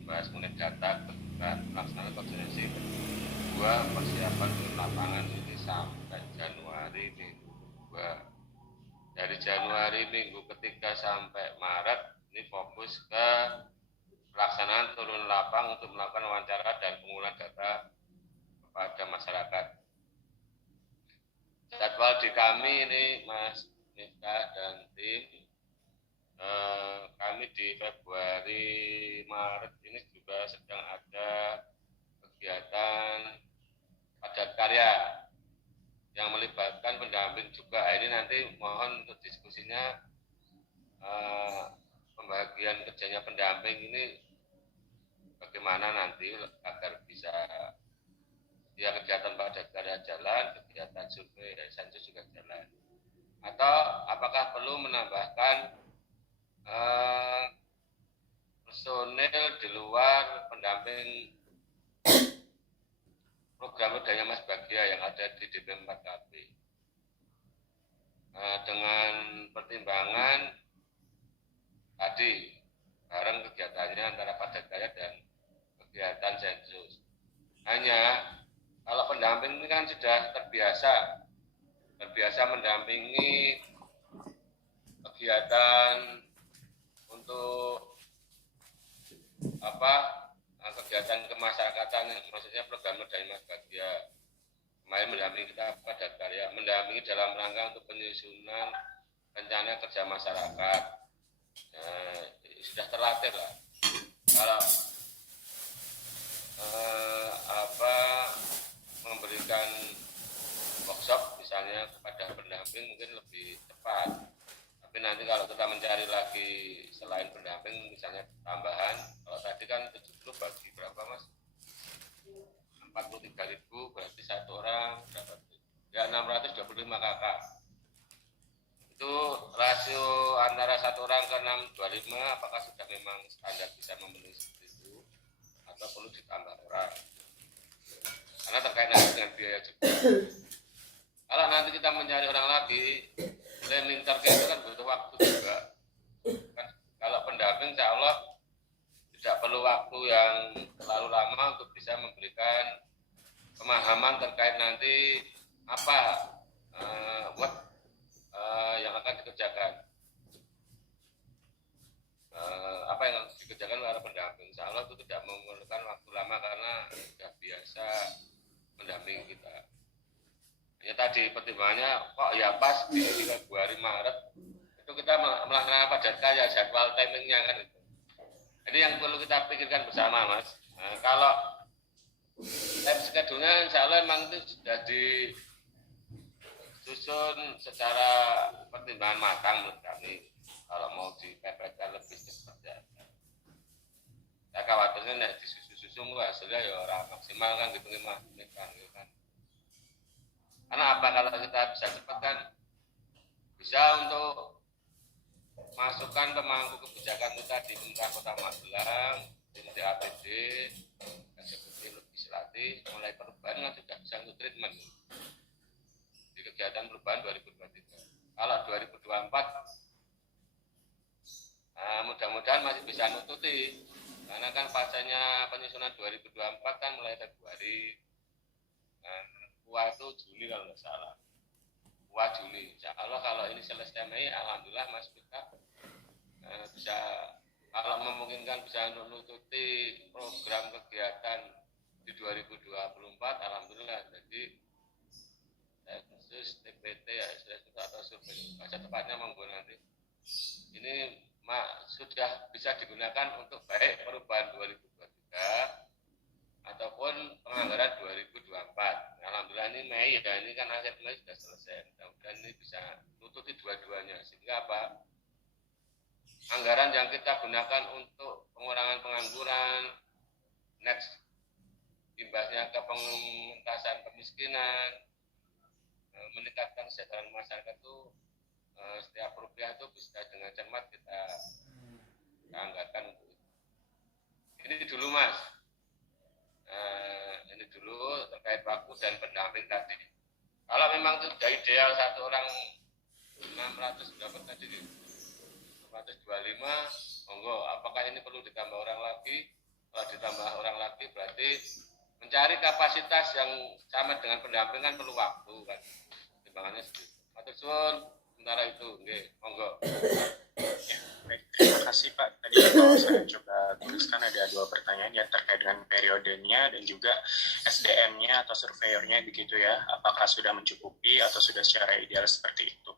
bahas mengenai data dan pelaksanaan koordinasi. Kedua, persiapan untuk lapangan ini sampai Januari minggu 2. Dari Januari minggu ketiga sampai Maret ini fokus ke pelaksanaan turun lapang untuk melakukan wawancara dan pengumpulan data kepada masyarakat. Jadwal di kami ini Mas Miftah dan tim, kami di Februari Maret ini juga sedang ada kegiatan padat karya yang melibatkan pendamping juga. Ini nanti mohon untuk diskusinya pembagian kerjanya pendamping ini bagaimana nanti agar bisa ya kegiatan padat karya jalan, kegiatan survei dan sensus juga jalan. Atau apakah perlu menambahkan personil di luar pendamping program kerjanya Mas Bagia yang ada di DP4KB dengan pertimbangan tadi bareng kegiatannya antara padat karya dan kegiatan sensus. Hanya kalau pendamping ini kan sudah terbiasa mendampingi kegiatan untuk kegiatan kemasyarakatan, maksudnya program dari Mas Bagia kemarin mendampingi kita padat karya, mendampingi dalam rangka untuk penyusunan rencana kerja masyarakat. Sudah terlatih lah. Kalau memberikan workshop misalnya kepada pendamping mungkin lebih cepat. Tapi nanti kalau kita mencari lagi selain pendamping misalnya tambahan, kalau tadi kan 70 bagi berapa Mas? 43.000 berarti satu orang berapa? Ya 625 kakak. Itu rasio antara satu orang ke 625, apakah sudah memang standar bisa memenuhi seperti itu atau perlu ditambah orang? Karena terkait dengan biaya juga. Kalau nanti kita mencari orang lagi, planning target itu kan butuh waktu juga. Kan, kalau pendamping insya Allah tidak perlu waktu yang terlalu lama untuk bisa memberikan pemahaman terkait nanti apa yang akan dikerjakan. Apa yang harus dikerjakan oleh pendamping. Insya Allah itu tidak memerlukan waktu lama karena sudah biasa mendampingi kita. Ya tadi pertimbangannya kok ya pas di Februari Maret itu kita melaksanakan padat karya, jadwal timingnya kan itu. Ini yang perlu kita pikirkan bersama Mas. Kalau time schedule-nya insya Allah memang itu sudah disusun secara pertimbangan matang menurut kami. Kalau mau dipepetkan lebih cepat ya. Saya khawatirnya nek disusun hasilnya ya orang maksimal kan gitu kan. Karena apa kalau kita bisa cepat kan bisa untuk masukkan pemangku kebijakan kita di pemerintah Kota Magelang, di APD, eksekutif legislatif, mulai perubahan kan sudah bisa untuk treatment di kegiatan perubahan 2023. Kalau 2024 mudah-mudahan masih bisa nututi karena kan fasenya penyusunan 2024 kan mulai Februari. Wah itu Juli kalau nggak salah. Wah Juli. Insya Allah kalau ini selesai Mei, alhamdulillah Mas Pika bisa kalau memungkinkan bisa menututi program kegiatan di 2024, alhamdulillah. Jadi khusus TPT ya atau survei bahasa tepatnya monggo nanti. Ini sudah bisa digunakan untuk baik perubahan 2023 ataupun penganggaran 2024. Alhamdulillah ini Mei ya, ini kan akhir Mei sudah selesai. Mudah-mudahan ini bisa nutupi dua-duanya. Sehingga apa? Anggaran yang kita gunakan untuk pengurangan pengangguran, next imbasnya ke pengentasan kemiskinan, meningkatkan kesejahteraan masyarakat itu setiap rupiah itu bisa dengan cermat kita anggarkan untuk itu. Ini dulu Mas. Ini dulu terkait waktu dan pendamping tadi. Kalau memang itu sudah ideal satu orang 600 berapa tadi? 625, monggo. Apakah ini perlu ditambah orang lagi? Kalau ditambah orang lagi berarti mencari kapasitas yang sama dengan pendampingan perlu waktu kan. Timbangannya segitu. Matur suwun. Sementara itu, monggo. Ya, baik. Terima kasih Pak. Tadi kalau saya coba tuliskan ada 2 pertanyaan yang terkait dengan periodenya dan juga SDM-nya atau surveyornya begitu ya. Apakah sudah mencukupi atau sudah secara ideal seperti itu.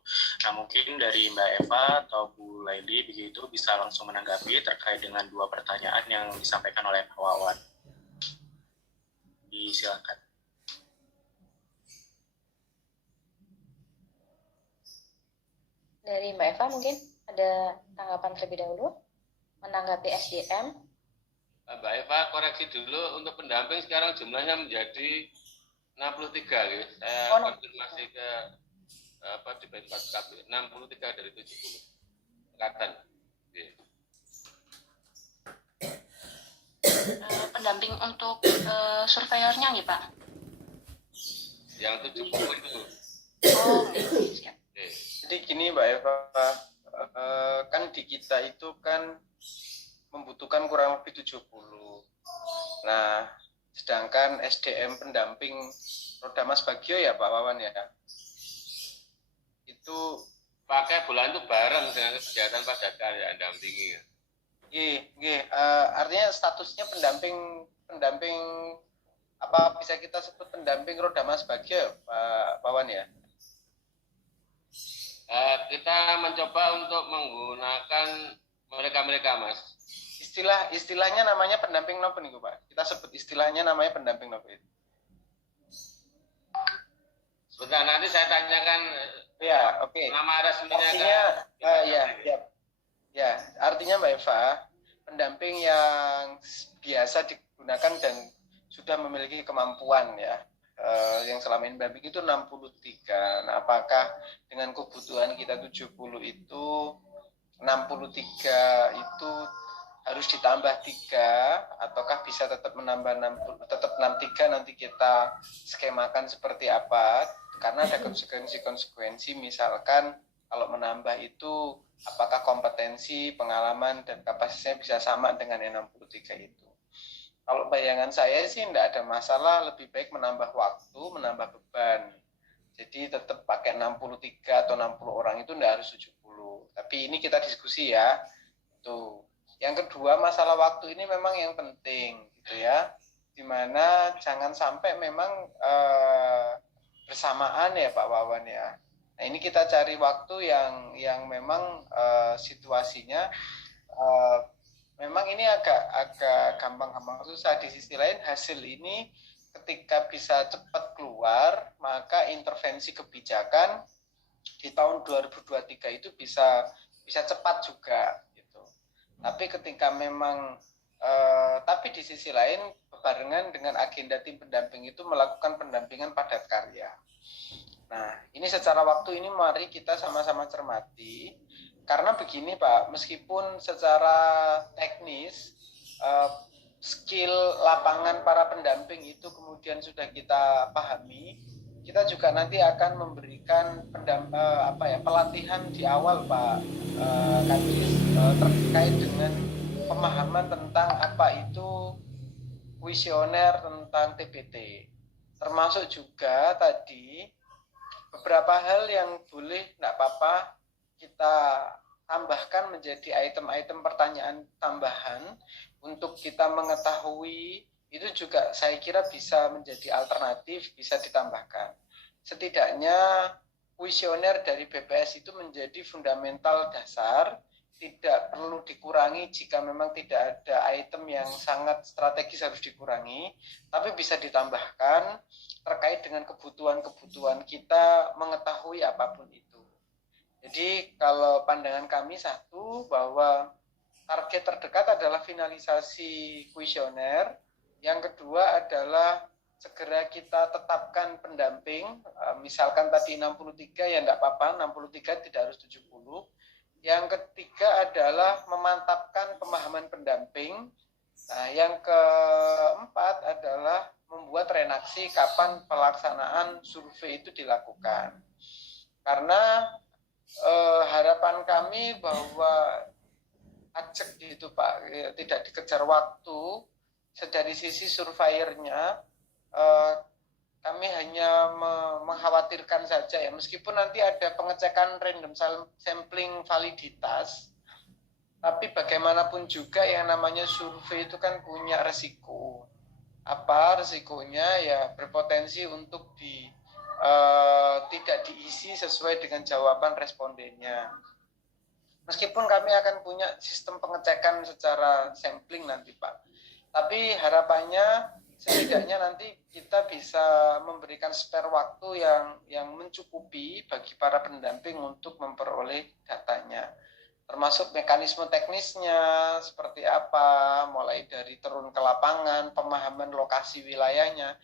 Nah mungkin dari Mbak Eva atau Bu Laili begitu bisa langsung menanggapi terkait dengan 2 pertanyaan yang disampaikan oleh Pak Wawan. Silakan. Dari Mbak Eva mungkin ada tanggapan terlebih dahulu menanggapi SDM. Mbak Eva koreksi dulu untuk pendamping sekarang jumlahnya menjadi 63 ya. Saya konfirmasi ke di B4KB 63 dari 70 angkatan. Pendamping untuk surveyornya nih Pak? Yang 70 itu. Oh, siap. Jadi gini Mbak Eva, kan di kita itu kan membutuhkan kurang lebih 70. Nah, sedangkan SDM pendamping Roda Mas Bagio ya Pak Wawan ya, itu pakai bulan itu bareng dengan kegiatan padat karya dampingi. Artinya statusnya pendamping apa bisa kita sebut pendamping Roda Mas Bagio Pak Wawan ya? Kita mencoba untuk menggunakan mereka Mas. Istilahnya namanya pendamping nopo nih Pak. Kita sebut istilahnya namanya pendamping nopo itu. Sebentar nanti saya tanyakan. Ya, oke. Nama resminya. Artinya ya, artinya Mbak Eva, pendamping yang biasa digunakan dan sudah memiliki kemampuan ya. Yang selama ini mendamping itu 63. Nah, apakah dengan kebutuhan kita 70 itu 63 itu harus ditambah 3 ataukah bisa tetap menambah 60, tetap 63 nanti kita skemakan seperti apa? Karena ada konsekuensi misalkan kalau menambah itu apakah kompetensi, pengalaman dan kapasitasnya bisa sama dengan yang 63 itu. Kalau bayangan saya sih tidak ada masalah, lebih baik menambah waktu, menambah beban. Jadi tetap pakai 63 atau 60 orang itu tidak harus 70. Tapi ini kita diskusi ya. Tuh. Yang kedua, masalah waktu ini memang yang penting gitu ya. Dimana jangan sampai memang bersamaan ya Pak Wawan ya. Nah, ini kita cari waktu yang memang situasinya memang ini agak gampang susah. Di sisi lain hasil ini ketika bisa cepat keluar, maka intervensi kebijakan di tahun 2023 itu bisa cepat juga gitu. Tapi ketika memang tapi di sisi lain berbarengan dengan agenda tim pendamping itu melakukan pendampingan padat karya. Nah, ini secara waktu ini mari kita sama-sama cermati. Karena begini Pak, meskipun secara teknis skill lapangan para pendamping itu kemudian sudah kita pahami, kita juga nanti akan memberikan pelatihan di awal Pak Kadis terkait dengan pemahaman tentang apa itu kuesioner tentang TBT. Termasuk juga tadi beberapa hal yang boleh tidak apa-apa kita tambahkan menjadi item-item pertanyaan tambahan untuk kita mengetahui, itu juga saya kira bisa menjadi alternatif, bisa ditambahkan. Setidaknya kuesioner dari BPS itu menjadi fundamental dasar tidak perlu dikurangi jika memang tidak ada item yang sangat strategis harus dikurangi, tapi bisa ditambahkan terkait dengan kebutuhan-kebutuhan kita mengetahui apapun itu. Jadi kalau pandangan kami satu, bahwa target terdekat adalah finalisasi kuesioner, yang kedua adalah segera kita tetapkan pendamping, misalkan tadi 63 ya enggak apa-apa, 63 tidak harus 70. Yang ketiga adalah memantapkan pemahaman pendamping. Nah, yang keempat adalah membuat renaksi kapan pelaksanaan survei itu dilakukan. Karena harapan kami bahwa ajak gitu Pak, tidak dikejar waktu. Dari sisi surveyornya, kami hanya mengkhawatirkan saja ya, meskipun nanti ada pengecekan random sampling validitas, tapi bagaimanapun juga yang namanya survei itu kan punya resiko. Apa resikonya? Ya berpotensi untuk tidak diisi sesuai dengan jawaban respondennya. Meskipun kami akan punya sistem pengecekan secara sampling nanti Pak, tapi harapannya setidaknya nanti kita bisa memberikan spare waktu yang mencukupi bagi para pendamping untuk memperoleh datanya, termasuk mekanisme teknisnya seperti apa, mulai dari turun ke lapangan, pemahaman lokasi wilayahnya.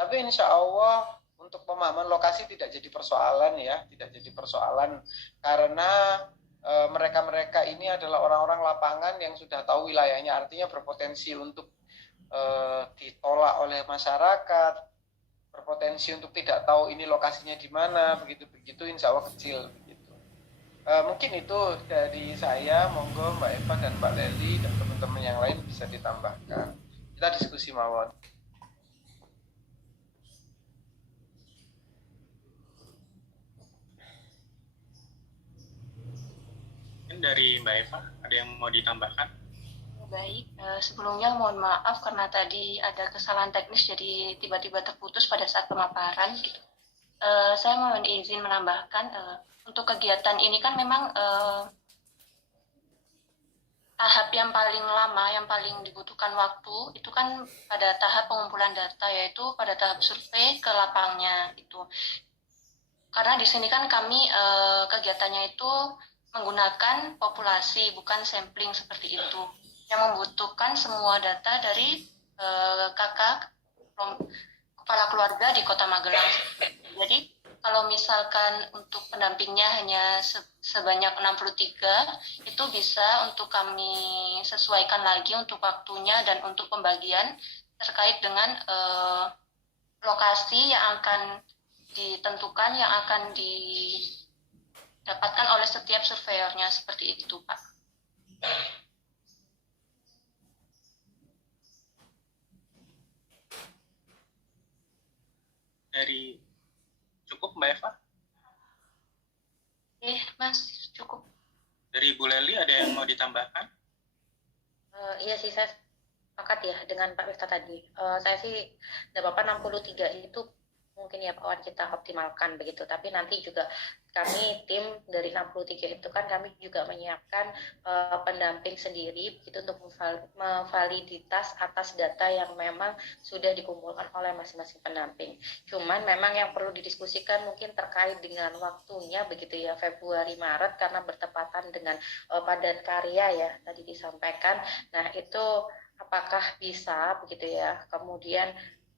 Tapi insya Allah untuk pemahaman lokasi tidak jadi persoalan ya, tidak jadi persoalan karena mereka-mereka ini adalah orang-orang lapangan yang sudah tahu wilayahnya, artinya berpotensi untuk ditolak oleh masyarakat, berpotensi untuk tidak tahu ini lokasinya di mana, begitu insya Allah kecil begitu. Mungkin itu dari saya, monggo Mbak Eva dan Mbak Leli dan teman-teman yang lain bisa ditambahkan. Kita diskusi mawon. Dari Mbak Eva, ada yang mau ditambahkan? Baik, sebelumnya mohon maaf karena tadi ada kesalahan teknis jadi tiba-tiba terputus pada saat pemaparan gitu. Saya mohon izin menambahkan untuk kegiatan ini kan memang tahap yang paling lama, yang paling dibutuhkan waktu itu kan pada tahap pengumpulan data, yaitu pada tahap survei ke lapangnya itu. Karena di sini kan kami kegiatannya itu menggunakan populasi bukan sampling seperti itu, yang membutuhkan semua data dari kakak kepala keluarga di Kota Magelang. Jadi kalau misalkan untuk pendampingnya hanya sebanyak 63, itu bisa untuk kami sesuaikan lagi untuk waktunya dan untuk pembagian terkait dengan lokasi yang akan ditentukan, yang akan didapatkan oleh setiap surveyornya, seperti itu Pak. Dari cukup Mbak Eva? Mas, cukup. Dari Bu Leli ada yang mau ditambahkan? Iya sih, saya sepakat ya dengan Pak Miftah tadi. Saya sih tidak apa-apa 63 itu mungkin ya Pak Wan kita optimalkan begitu, tapi nanti juga kami tim dari 63 itu kan kami juga menyiapkan pendamping sendiri begitu untuk memvaliditas atas data yang memang sudah dikumpulkan oleh masing-masing pendamping. Cuman memang yang perlu didiskusikan mungkin terkait dengan waktunya begitu ya, Februari Maret karena bertepatan dengan padat karya ya tadi disampaikan. Nah itu apakah bisa begitu ya, kemudian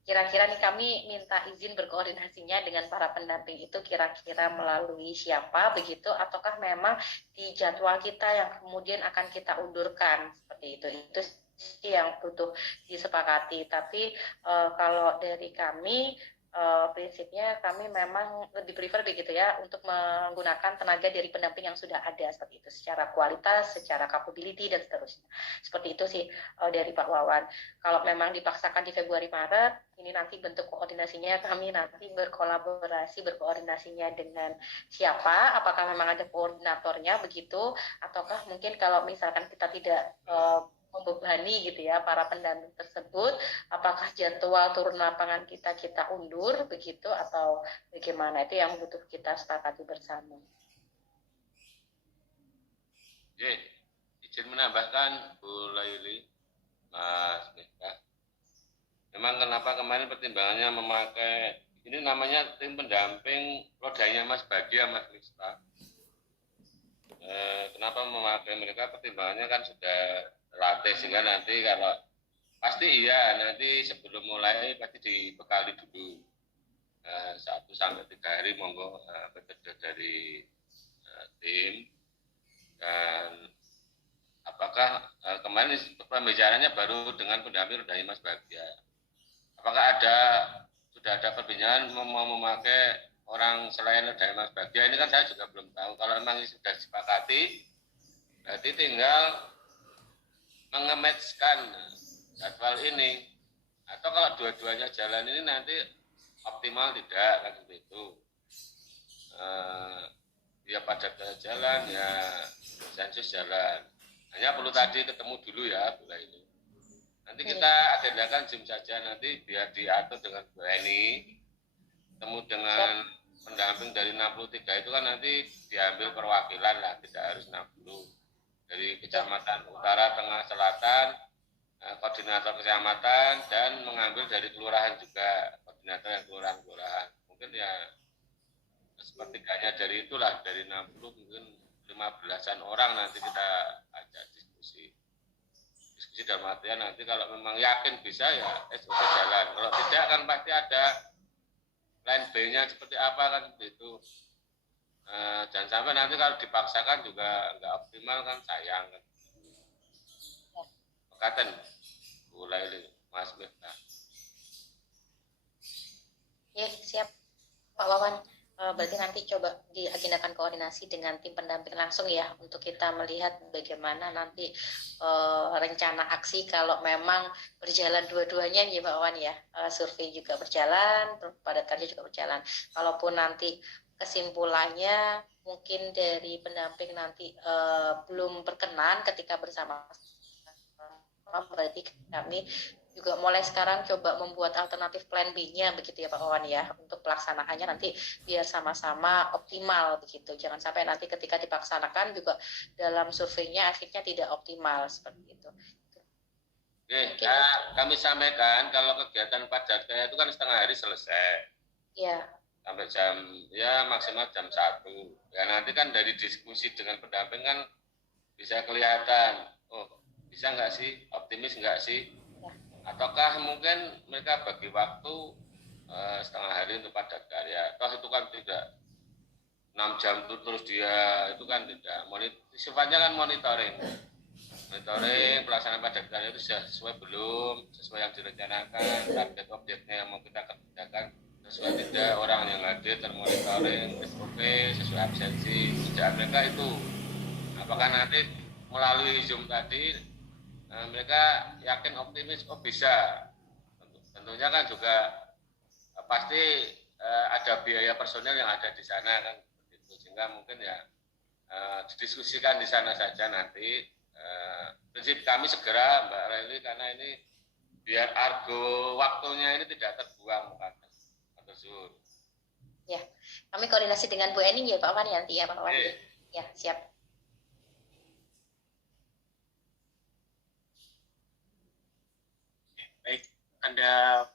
kira-kira nih kami minta izin berkoordinasinya dengan para pendamping itu kira-kira melalui siapa begitu, ataukah memang di jadwal kita yang kemudian akan kita undurkan seperti itu sih yang butuh disepakati. Tapi kalau dari kami prinsipnya kami memang lebih prefer begitu ya untuk menggunakan tenaga dari pendamping yang sudah ada seperti itu, secara kualitas, secara capability dan seterusnya. Seperti itu sih dari Pak Wawan. Kalau memang dipaksakan di Februari Maret, ini nanti bentuk koordinasinya kami nanti berkoordinasinya dengan siapa, apakah memang ada koordinatornya begitu, ataukah mungkin kalau misalkan kita tidak membebani gitu ya para pendamping tersebut, apakah jadwal turun lapangan kita undur begitu atau bagaimana, itu yang butuh kita sepakati bersama. izin menambahkan Bu Laili, Mas Miftah. Memang kenapa kemarin pertimbangannya memakai ini namanya tim pendamping rodanya Mas Bagia, Mas Miftah. Kenapa memakai mereka? Pertimbangannya kan sudah latih sehingga nanti kalau pasti iya nanti sebelum mulai pasti dibekali dulu 1 sampai 3 hari monggo bekerja dari tim. Dan apakah kemarin pembicaranya baru dengan pendamping rodanya Mas Bagia? Apakah sudah ada perbincangan mau memakai orang selain rodanya Mas Bagia? Ini kan saya juga belum tahu. Kalau memang ini sudah disepakati, berarti tinggal mengematchkan jadwal ini. Atau kalau dua-duanya jalan ini nanti optimal tidak, kan begitu. Ya pada jalan, ya sensus jalan. Hanya perlu tadi ketemu dulu ya, Bu ini. Nanti kita agendakan Zoom saja nanti biar diatur dengan Bu Eni. Ketemu dengan pendamping dari 63 itu kan nanti diambil perwakilan lah, tidak harus 60. Dari kecamatan utara, tengah, selatan, koordinator kecamatan, dan mengambil dari kelurahan juga, koordinator yang kelurahan-kelurahan. Mungkin ya sepertiganya dari itulah, dari 60 mungkin 15-an orang nanti kita ajak diskusi dalam artian nanti kalau memang yakin bisa ya SOP jalan, kalau tidak kan pasti ada plan B-nya seperti apa kan begitu. Jangan sampai nanti kalau dipaksakan juga nggak optimal kan sayang kan. Mekaten Bu Laili, Mas Miftah. Ya, siap Pak Wawan. Berarti nanti coba diagendakan koordinasi dengan tim pendamping langsung ya untuk kita melihat bagaimana nanti rencana aksi kalau memang berjalan dua-duanya ya Pak Wawan ya. Survei juga berjalan, padat karya juga berjalan. Kalaupun nanti kesimpulannya mungkin dari pendamping nanti belum berkenan ketika bersama, berarti kami juga mulai sekarang coba membuat alternatif plan B-nya begitu ya Pak Wawan ya, untuk pelaksanaannya nanti biar sama-sama optimal begitu. Jangan sampai nanti ketika dipaksanakan juga dalam surveinya akhirnya tidak optimal seperti itu. Oke, kami sampaikan kalau kegiatan padat karya itu kan setengah hari selesai. Iya. Sampai jam ya maksimal jam 1. Ya nanti kan dari diskusi dengan pendamping kan bisa kelihatan, oh bisa nggak sih, optimis nggak sih? Ataukah mungkin mereka bagi waktu setengah hari untuk padat karya. Toh itu kan tidak 6 jam terus dia, itu kan tidak. Sifatnya kan monitoring pelaksanaan padat karya itu sudah sesuai belum, sesuai yang direncanakan, target objeknya yang mau kita kerjakan sesuai tidak, orang yang hadir termonitoring, SOP sesuai absensi. Sejak mereka itu apakah nanti melalui Zoom tadi mereka yakin optimis, oh bisa. Tentunya kan juga pasti ada biaya personel yang ada di sana kan, begitu. Sehingga mungkin ya didiskusikan di sana saja nanti. Prinsip kami segera Mbak Laili karena ini biar argo waktunya ini tidak terbuang Pak. Ya, kami koordinasi dengan Bu Eni ya Pak Wan nanti ya Pak Wan. Ya, siap. Baik, ada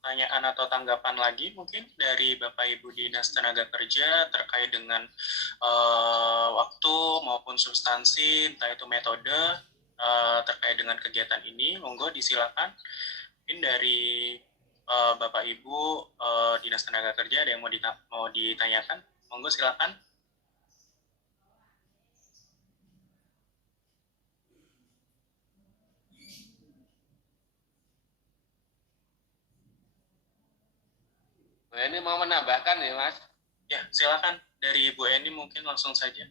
pertanyaan atau tanggapan lagi mungkin dari Bapak Ibu Dinas Tenaga Kerja terkait dengan waktu maupun substansi, entah itu metode terkait dengan kegiatan ini, monggo disilakan. Mungkin dari Bapak Ibu Dinas Tenaga Kerja ada yang mau ditanyakan, monggo silakan. Bu Eni mau menambahkan ya Mas? Ya, silakan dari Bu Eni mungkin langsung saja.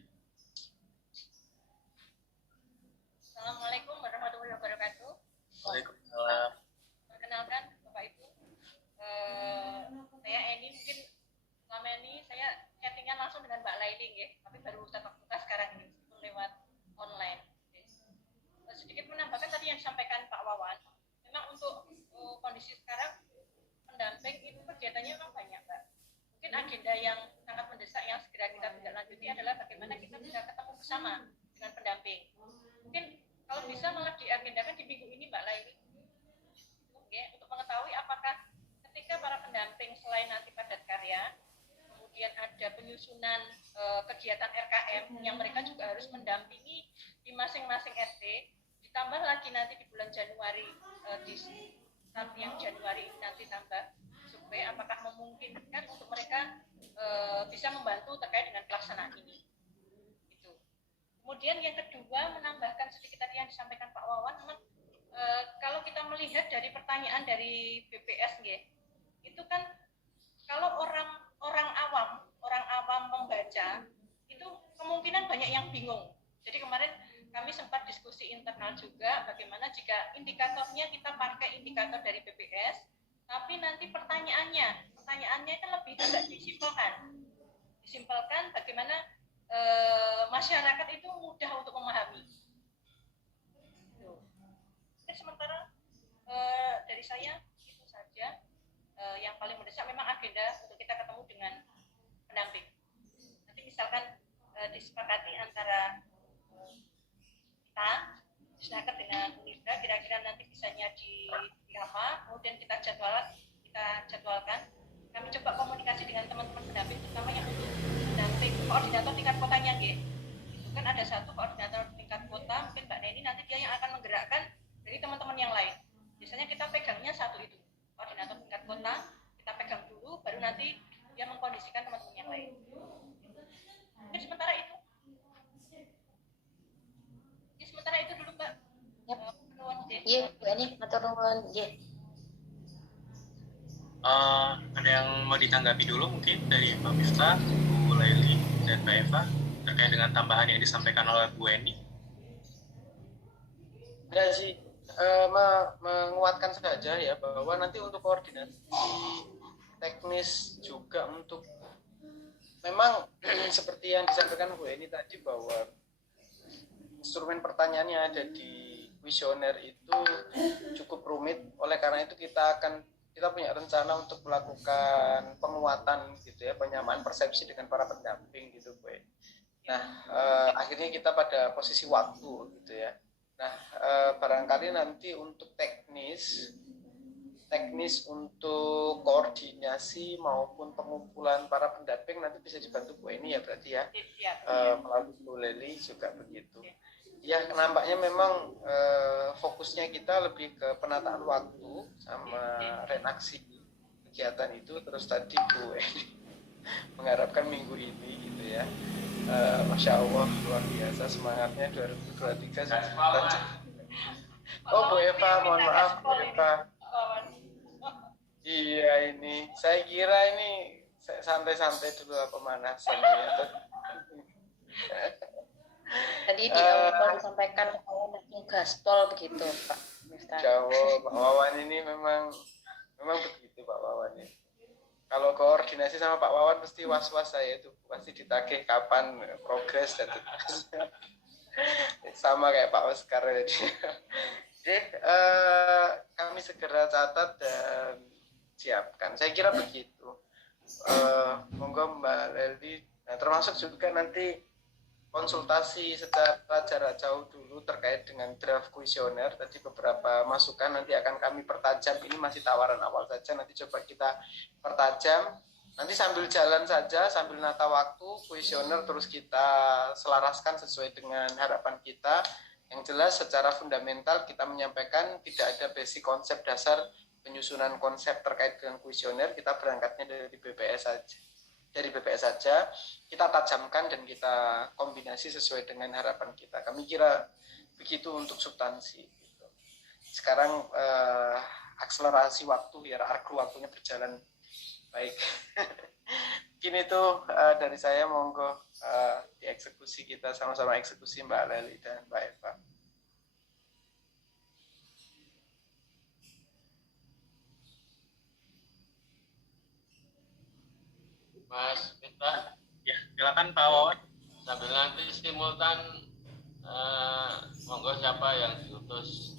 Assalamualaikum warahmatullahi wabarakatuh. Waalaikumsalam. Perkenalkan Bapak Ibu, saya Eni, mungkin selama ini saya chattingan langsung dengan Mbak Laili ya, tapi baru tatap muka sekarang ini lewat online. Sedikit menambahkan tadi yang disampaikan Pak Wawan, memang untuk kondisi sekarang pendamping itu kegiatannya memang banyak Mbak. Mungkin agenda yang sangat mendesak yang segera kita tindak lanjuti adalah bagaimana kita diagendakan di minggu ini Mbak Laili. Oke, untuk mengetahui apakah ketika para pendamping selain nanti padat karya, kemudian ada penyusunan kegiatan RKM yang mereka juga harus mendampingi di masing-masing RT, ditambah lagi nanti di bulan Januari, di saat yang Januari ini nanti tambah survei, apakah memungkinkan untuk mereka bisa membantu terkait dengan pelaksanaan ini. Itu. Kemudian yang kedua, menambahkan sedikit tadi yang disampaikan Pak Wawan, memang kalau kita melihat dari pertanyaan dari BPS, itu kan kalau orang awam membaca itu kemungkinan banyak yang bingung. Jadi kemarin kami sempat diskusi internal juga bagaimana jika indikatornya kita pakai indikator dari BPS, tapi nanti pertanyaannya itu lebih tidak disimpelkan bagaimana masyarakat itu mudah untuk memahami. Mungkin sementara dari saya itu saja. Yang paling mendesak memang agenda untuk kita ketemu dengan pendamping. Nanti misalkan disepakati antara kita disepakati dengan Unibra, kira-kira nanti bisanya di apa, kemudian kita jadwalkan. Kami coba komunikasi dengan teman-teman pendamping, terutama yang untuk pendamping koordinator tingkat kotanya, itu kan ada satu koordinator tingkat kota, mungkin Mbak Neni nanti dia yang akan menggerakkan dari teman-teman yang lain. Biasanya kita pegangnya satu itu. Koordinator tingkat kota, kita pegang dulu, baru nanti dia mengkondisikan teman-teman yang lain. Mungkin sementara itu. Ya, sementara itu dulu, Mbak. Iya, Bu Eni, matur nuwun. Ada yang mau ditanggapi dulu mungkin dari Mbak Miftah, Bu Laili, dan Mbak Eva terkait dengan tambahan yang disampaikan oleh Bu Eni? Enggak sih, menguatkan saja ya bahwa nanti untuk koordinasi teknis juga untuk memang seperti yang disampaikan Bu Eni tadi bahwa instrumen pertanyaannya ada di kuesioner itu cukup rumit, oleh karena itu kita punya rencana untuk melakukan penguatan gitu ya, penyamaan persepsi dengan para pendamping gitu Bu Eni. Nah, akhirnya kita pada posisi waktu gitu ya. Nah, barangkali nanti untuk teknis untuk koordinasi maupun pengumpulan para pendamping nanti bisa dibantu Bu Eni ya berarti ya, melalui Bu Leli juga begitu. Ya, nampaknya memang fokusnya kita lebih ke penataan waktu sama redaksi kegiatan itu, terus tadi Bu Eni mengharapkan minggu ini gitu ya. Masya Allah, luar biasa semangatnya 2023. Oh Bu Eva, mohon maaf Bu Eva. Iya, ini saya kira ini santai-santai dulu pemanasannya. Tadi di awal disampaikan gaspol begitu Pak Miftah. Jauh, Pak Wawan ini memang begitu Pak Wawan ini. Kalau koordinasi sama Pak Wawan pasti was-was saya itu, pasti ditagih kapan progres dan sama kayak Pak Oscar ya. Jadi kami segera catat dan siapkan. Saya kira begitu. Monggo Mbak Leli. Nah, termasuk juga nanti konsultasi secara jarak jauh dulu terkait dengan draft kuesioner. Tadi beberapa masukan nanti akan kami pertajam. Ini masih tawaran awal saja, nanti coba kita pertajam. Nanti sambil jalan saja, sambil nata waktu kuesioner terus kita selaraskan sesuai dengan harapan kita. Yang jelas secara fundamental kita menyampaikan tidak ada basic konsep dasar penyusunan konsep terkait dengan kuesioner. Kita berangkatnya dari BPS saja. Kita tajamkan dan kita kombinasi sesuai dengan harapan kita. Kami kira begitu untuk substansi. Gitu. Sekarang akselerasi waktu biar arku waktunya berjalan baik. Mungkin itu dari saya, monggo dieksekusi, kita sama-sama eksekusi Mbak Leli dan Mbak Eva. Mas Miftah, Ya, silakan Pak Wawan. sambil nanti simultan monggo siapa yang diutus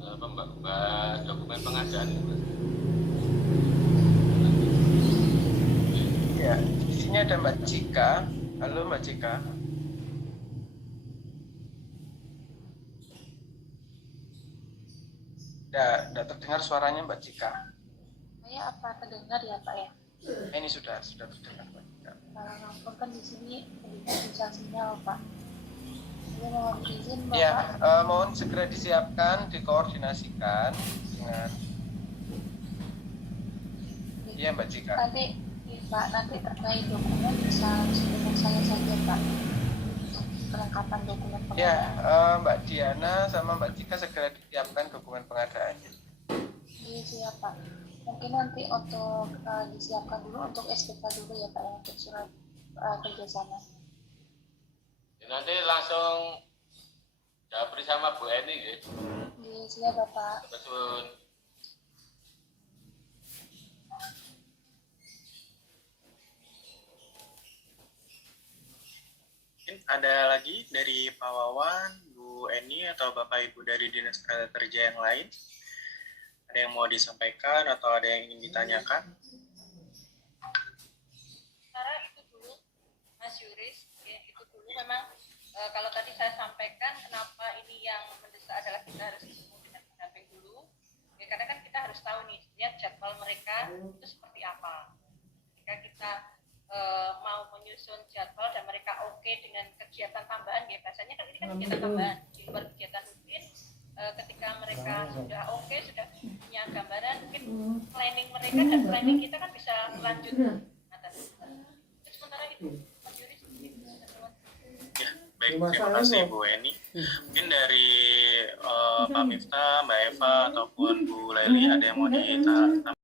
pembuat dokumen pengadaan itu. Ya, di sini ada Mbak Cika. Halo Mbak Cika. Tidak terdengar suaranya Mbak Cika. Saya apa terdengar ya Pak ya? Ini sudah terdengar Mbak Cika. Kalau kan di sini bisa sinyal Pak. Saya mohon izin Bapak. Ya, mohon segera disiapkan, dikoordinasikan dengan. Iya Mbak Cika. Nanti Pak, nanti terkait dokumen bisa hubungi saya saja Pak. Untuk kelengkapan dokumen Ya, pengadaan. Mbak Diana sama Mbak Cika segera disiapkan dokumen pengadaannya. Iya siap Pak. Mungkin nanti untuk disiapkan dulu untuk SPK dulu ya Pak, untuk surat kerjasama. Ya, nanti langsung japri sama Bu Eni gitu. Iya siap Bapak. Betul. Mungkin ada lagi dari Pak Wawan, Bu Eni, atau Bapak Ibu dari Dinas Tenaga Kerja yang lain? Ada yang mau disampaikan atau ada yang ingin ditanyakan? Sementara itu dulu, Mas Yuris, ya, itu dulu memang kalau tadi saya sampaikan kenapa ini yang mendesak adalah kita harus ketemu dengan pendamping dulu, ya, karena kan kita harus tahu nih, lihat jadwal mereka itu seperti apa. Jika kita mau menyusun jadwal dan mereka oke dengan kegiatan tambahan, ya biasanya kan ini kan kegiatan tambahan di luar kegiatan rutin. Ketika mereka sudah oke, sudah punya gambaran, mungkin planning mereka dan planning kita kan bisa lanjut. Sementara itu, Mas Yuris. Ya, baik, terima kasih Bu Eni. Mungkin dari Pak Miftah, Mbak Eva, ataupun Bu Leli ada yang mau ditambahkan?